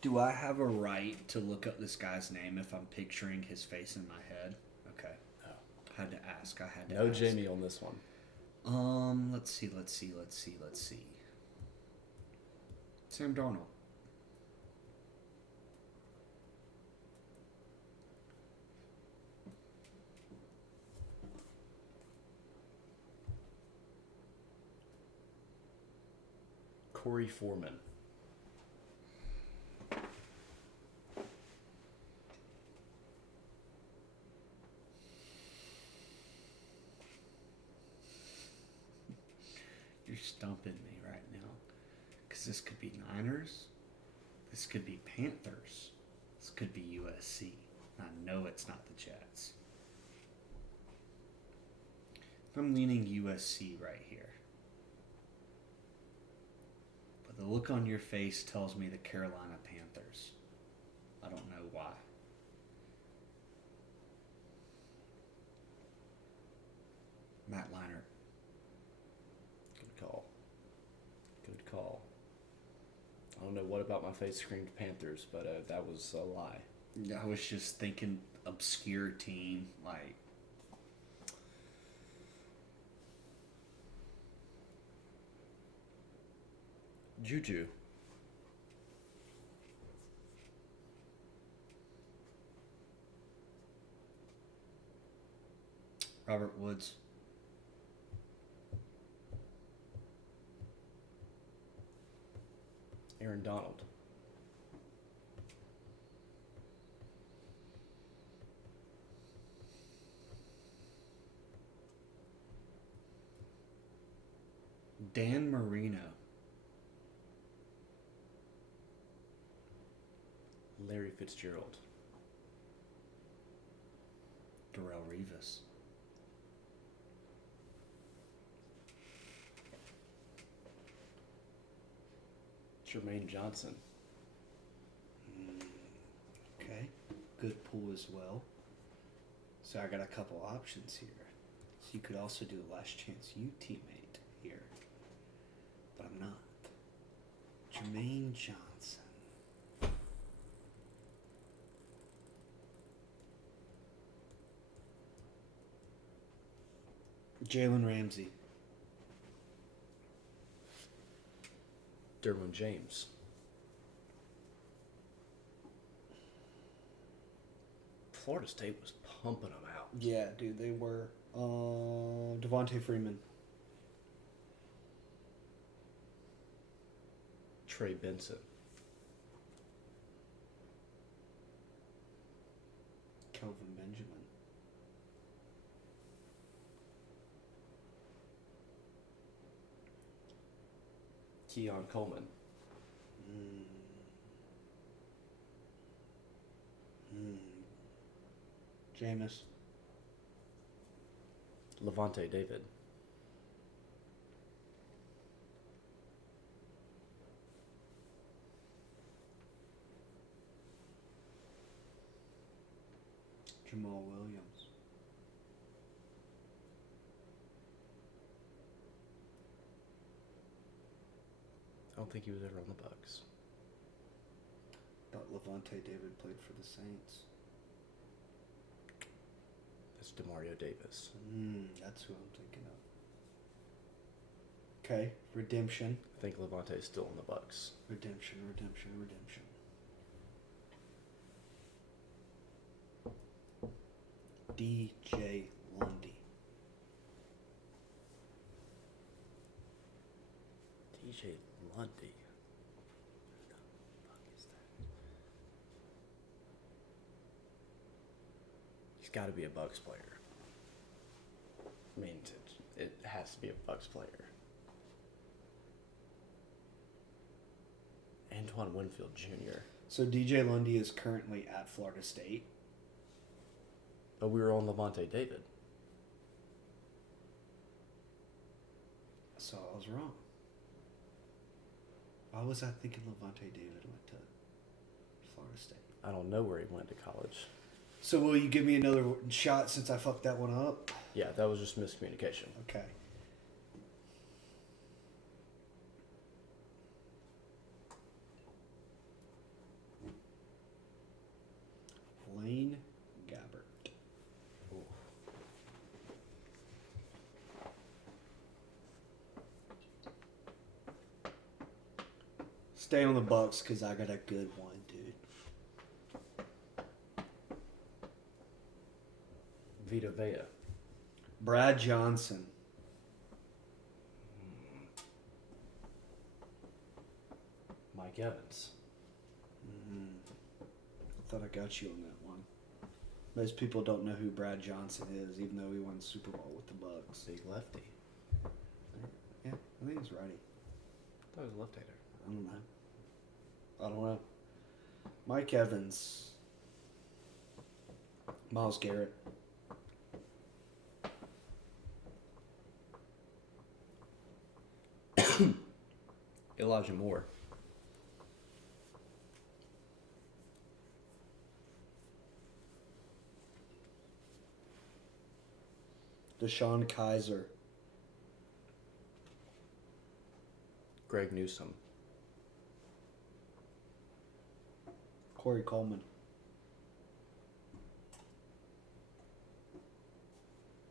Do I have a right to look up this guy's name if I'm picturing his face in my head? Okay. No. Had to ask. I had to No ask. Jamie on this one. Let's see. Sam Darnold. Corey Foreman. You're stumping me right now. Because this could be Niners. This could be Panthers. This could be USC. I know it's not the Jets. I'm leaning USC right here. But the look on your face tells me the Carolina Panthers. I don't know why. Matt Leinart. Good call. I don't know what about my face screamed Panthers, but that was a lie. I was just thinking obscure team, like Juju. Robert Woods. Aaron Donald. Dan Marino. Larry Fitzgerald. Darrelle Revis. Jermaine Johnson. Okay. Good pool as well. So I got a couple options here. So you could also do a last chance you teammate here. But I'm not. Jermaine Johnson. Jalen Ramsey. Derwin James. Florida State was pumping them out. Yeah, dude, they were. Devontae Freeman. Trey Benson. Kelvin Benjamin. Keon Coleman. Jameis. Levante David. Jamal Williams. I don't think he was ever on the Bucks. Thought Levante David played for the Saints. That's Demario Davis. That's who I'm thinking of. Okay, redemption. I think Levante is still on the Bucks. Redemption. DJ Lundy. DJ Lundy. Who the fuck is that? He's got to be a Bucks player. I mean, it has to be a Bucks player. Antoine Winfield Jr. So DJ Lundy is currently at Florida State. But we were on Levante David. So I was wrong. Why was I thinking Levante David went to Florida State? I don't know where he went to college. So will you give me another shot since I fucked that one up? Yeah, that was just miscommunication. Okay. Blaine Gabbert. Stay on the Bucks because I got a good one, dude. Vita Vea. Brad Johnson. Mike Evans. I thought I got you on that one. Most people don't know who Brad Johnson is, even though he won the Super Bowl with the Bucks. Big lefty. Yeah, I think he's righty. I thought he was a left-hander. I don't know. Mike Evans. Myles Garrett. Elijah Moore. Deshaun Kaiser. Greg Newsome. Corey Coleman.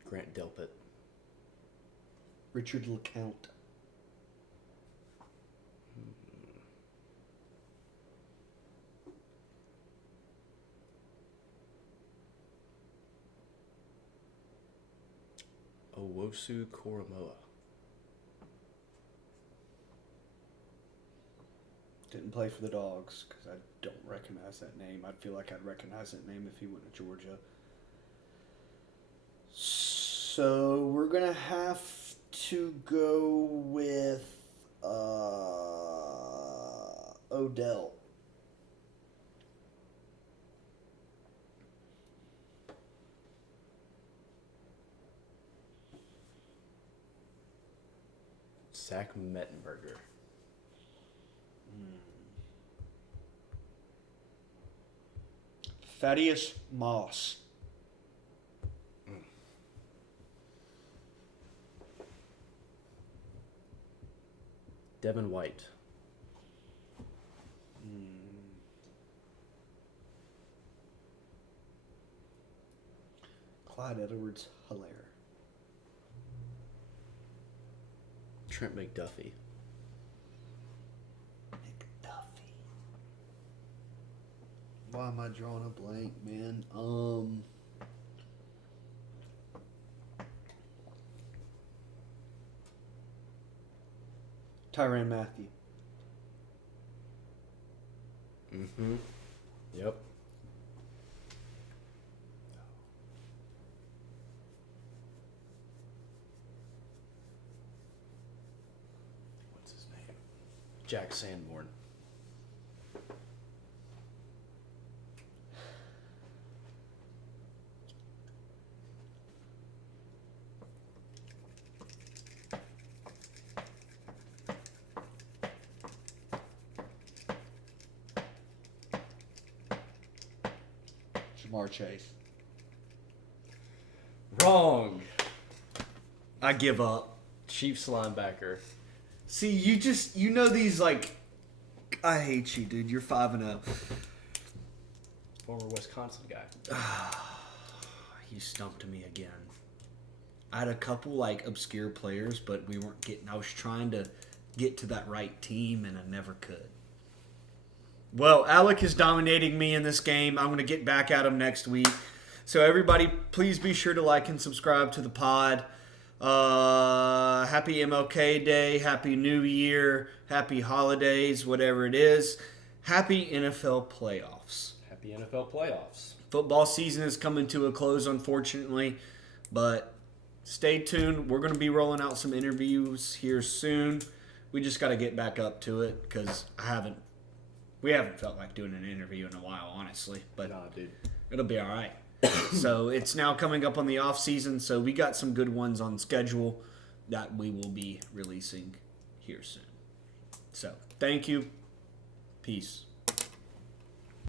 Grant Delpit. Richard LeCount. Owosu Koromoa. Didn't play for the Dogs because I don't recognize that name. I'd feel like I'd recognize that name if he went to Georgia. So we're going to have to go with Odell. Zach Mettenberger. Thaddeus Moss. Devin White. Clyde Edwards-Helaire. Trent McDuffie. McDuffie. Why am I drawing a blank, man? Tyrann Mathieu. Mm-hmm. Yep. What's his name? Jack Sanborn. Jamar Chase. Wrong. I give up. Chiefs linebacker. See, you know these like. I hate you, dude. You're 5-0. Former Wisconsin guy. You stumped me again. I had a couple like obscure players, but we weren't getting. I was trying to get to that right team, and I never could. Well, Alec is dominating me in this game. I'm going to get back at him next week. So everybody, please be sure to like and subscribe to the pod. Happy MLK Day, Happy New Year, Happy Holidays, whatever it is. Happy NFL playoffs. Happy NFL playoffs. Football season is coming to a close, unfortunately, but stay tuned. We're going to be rolling out some interviews here soon. We just got to get back up to it because we haven't felt like doing an interview in a while, honestly. But Nah, dude. it'll be all right. So it's now coming up on the off season, so we got some good ones on schedule that we will be releasing here soon. So thank you. Peace.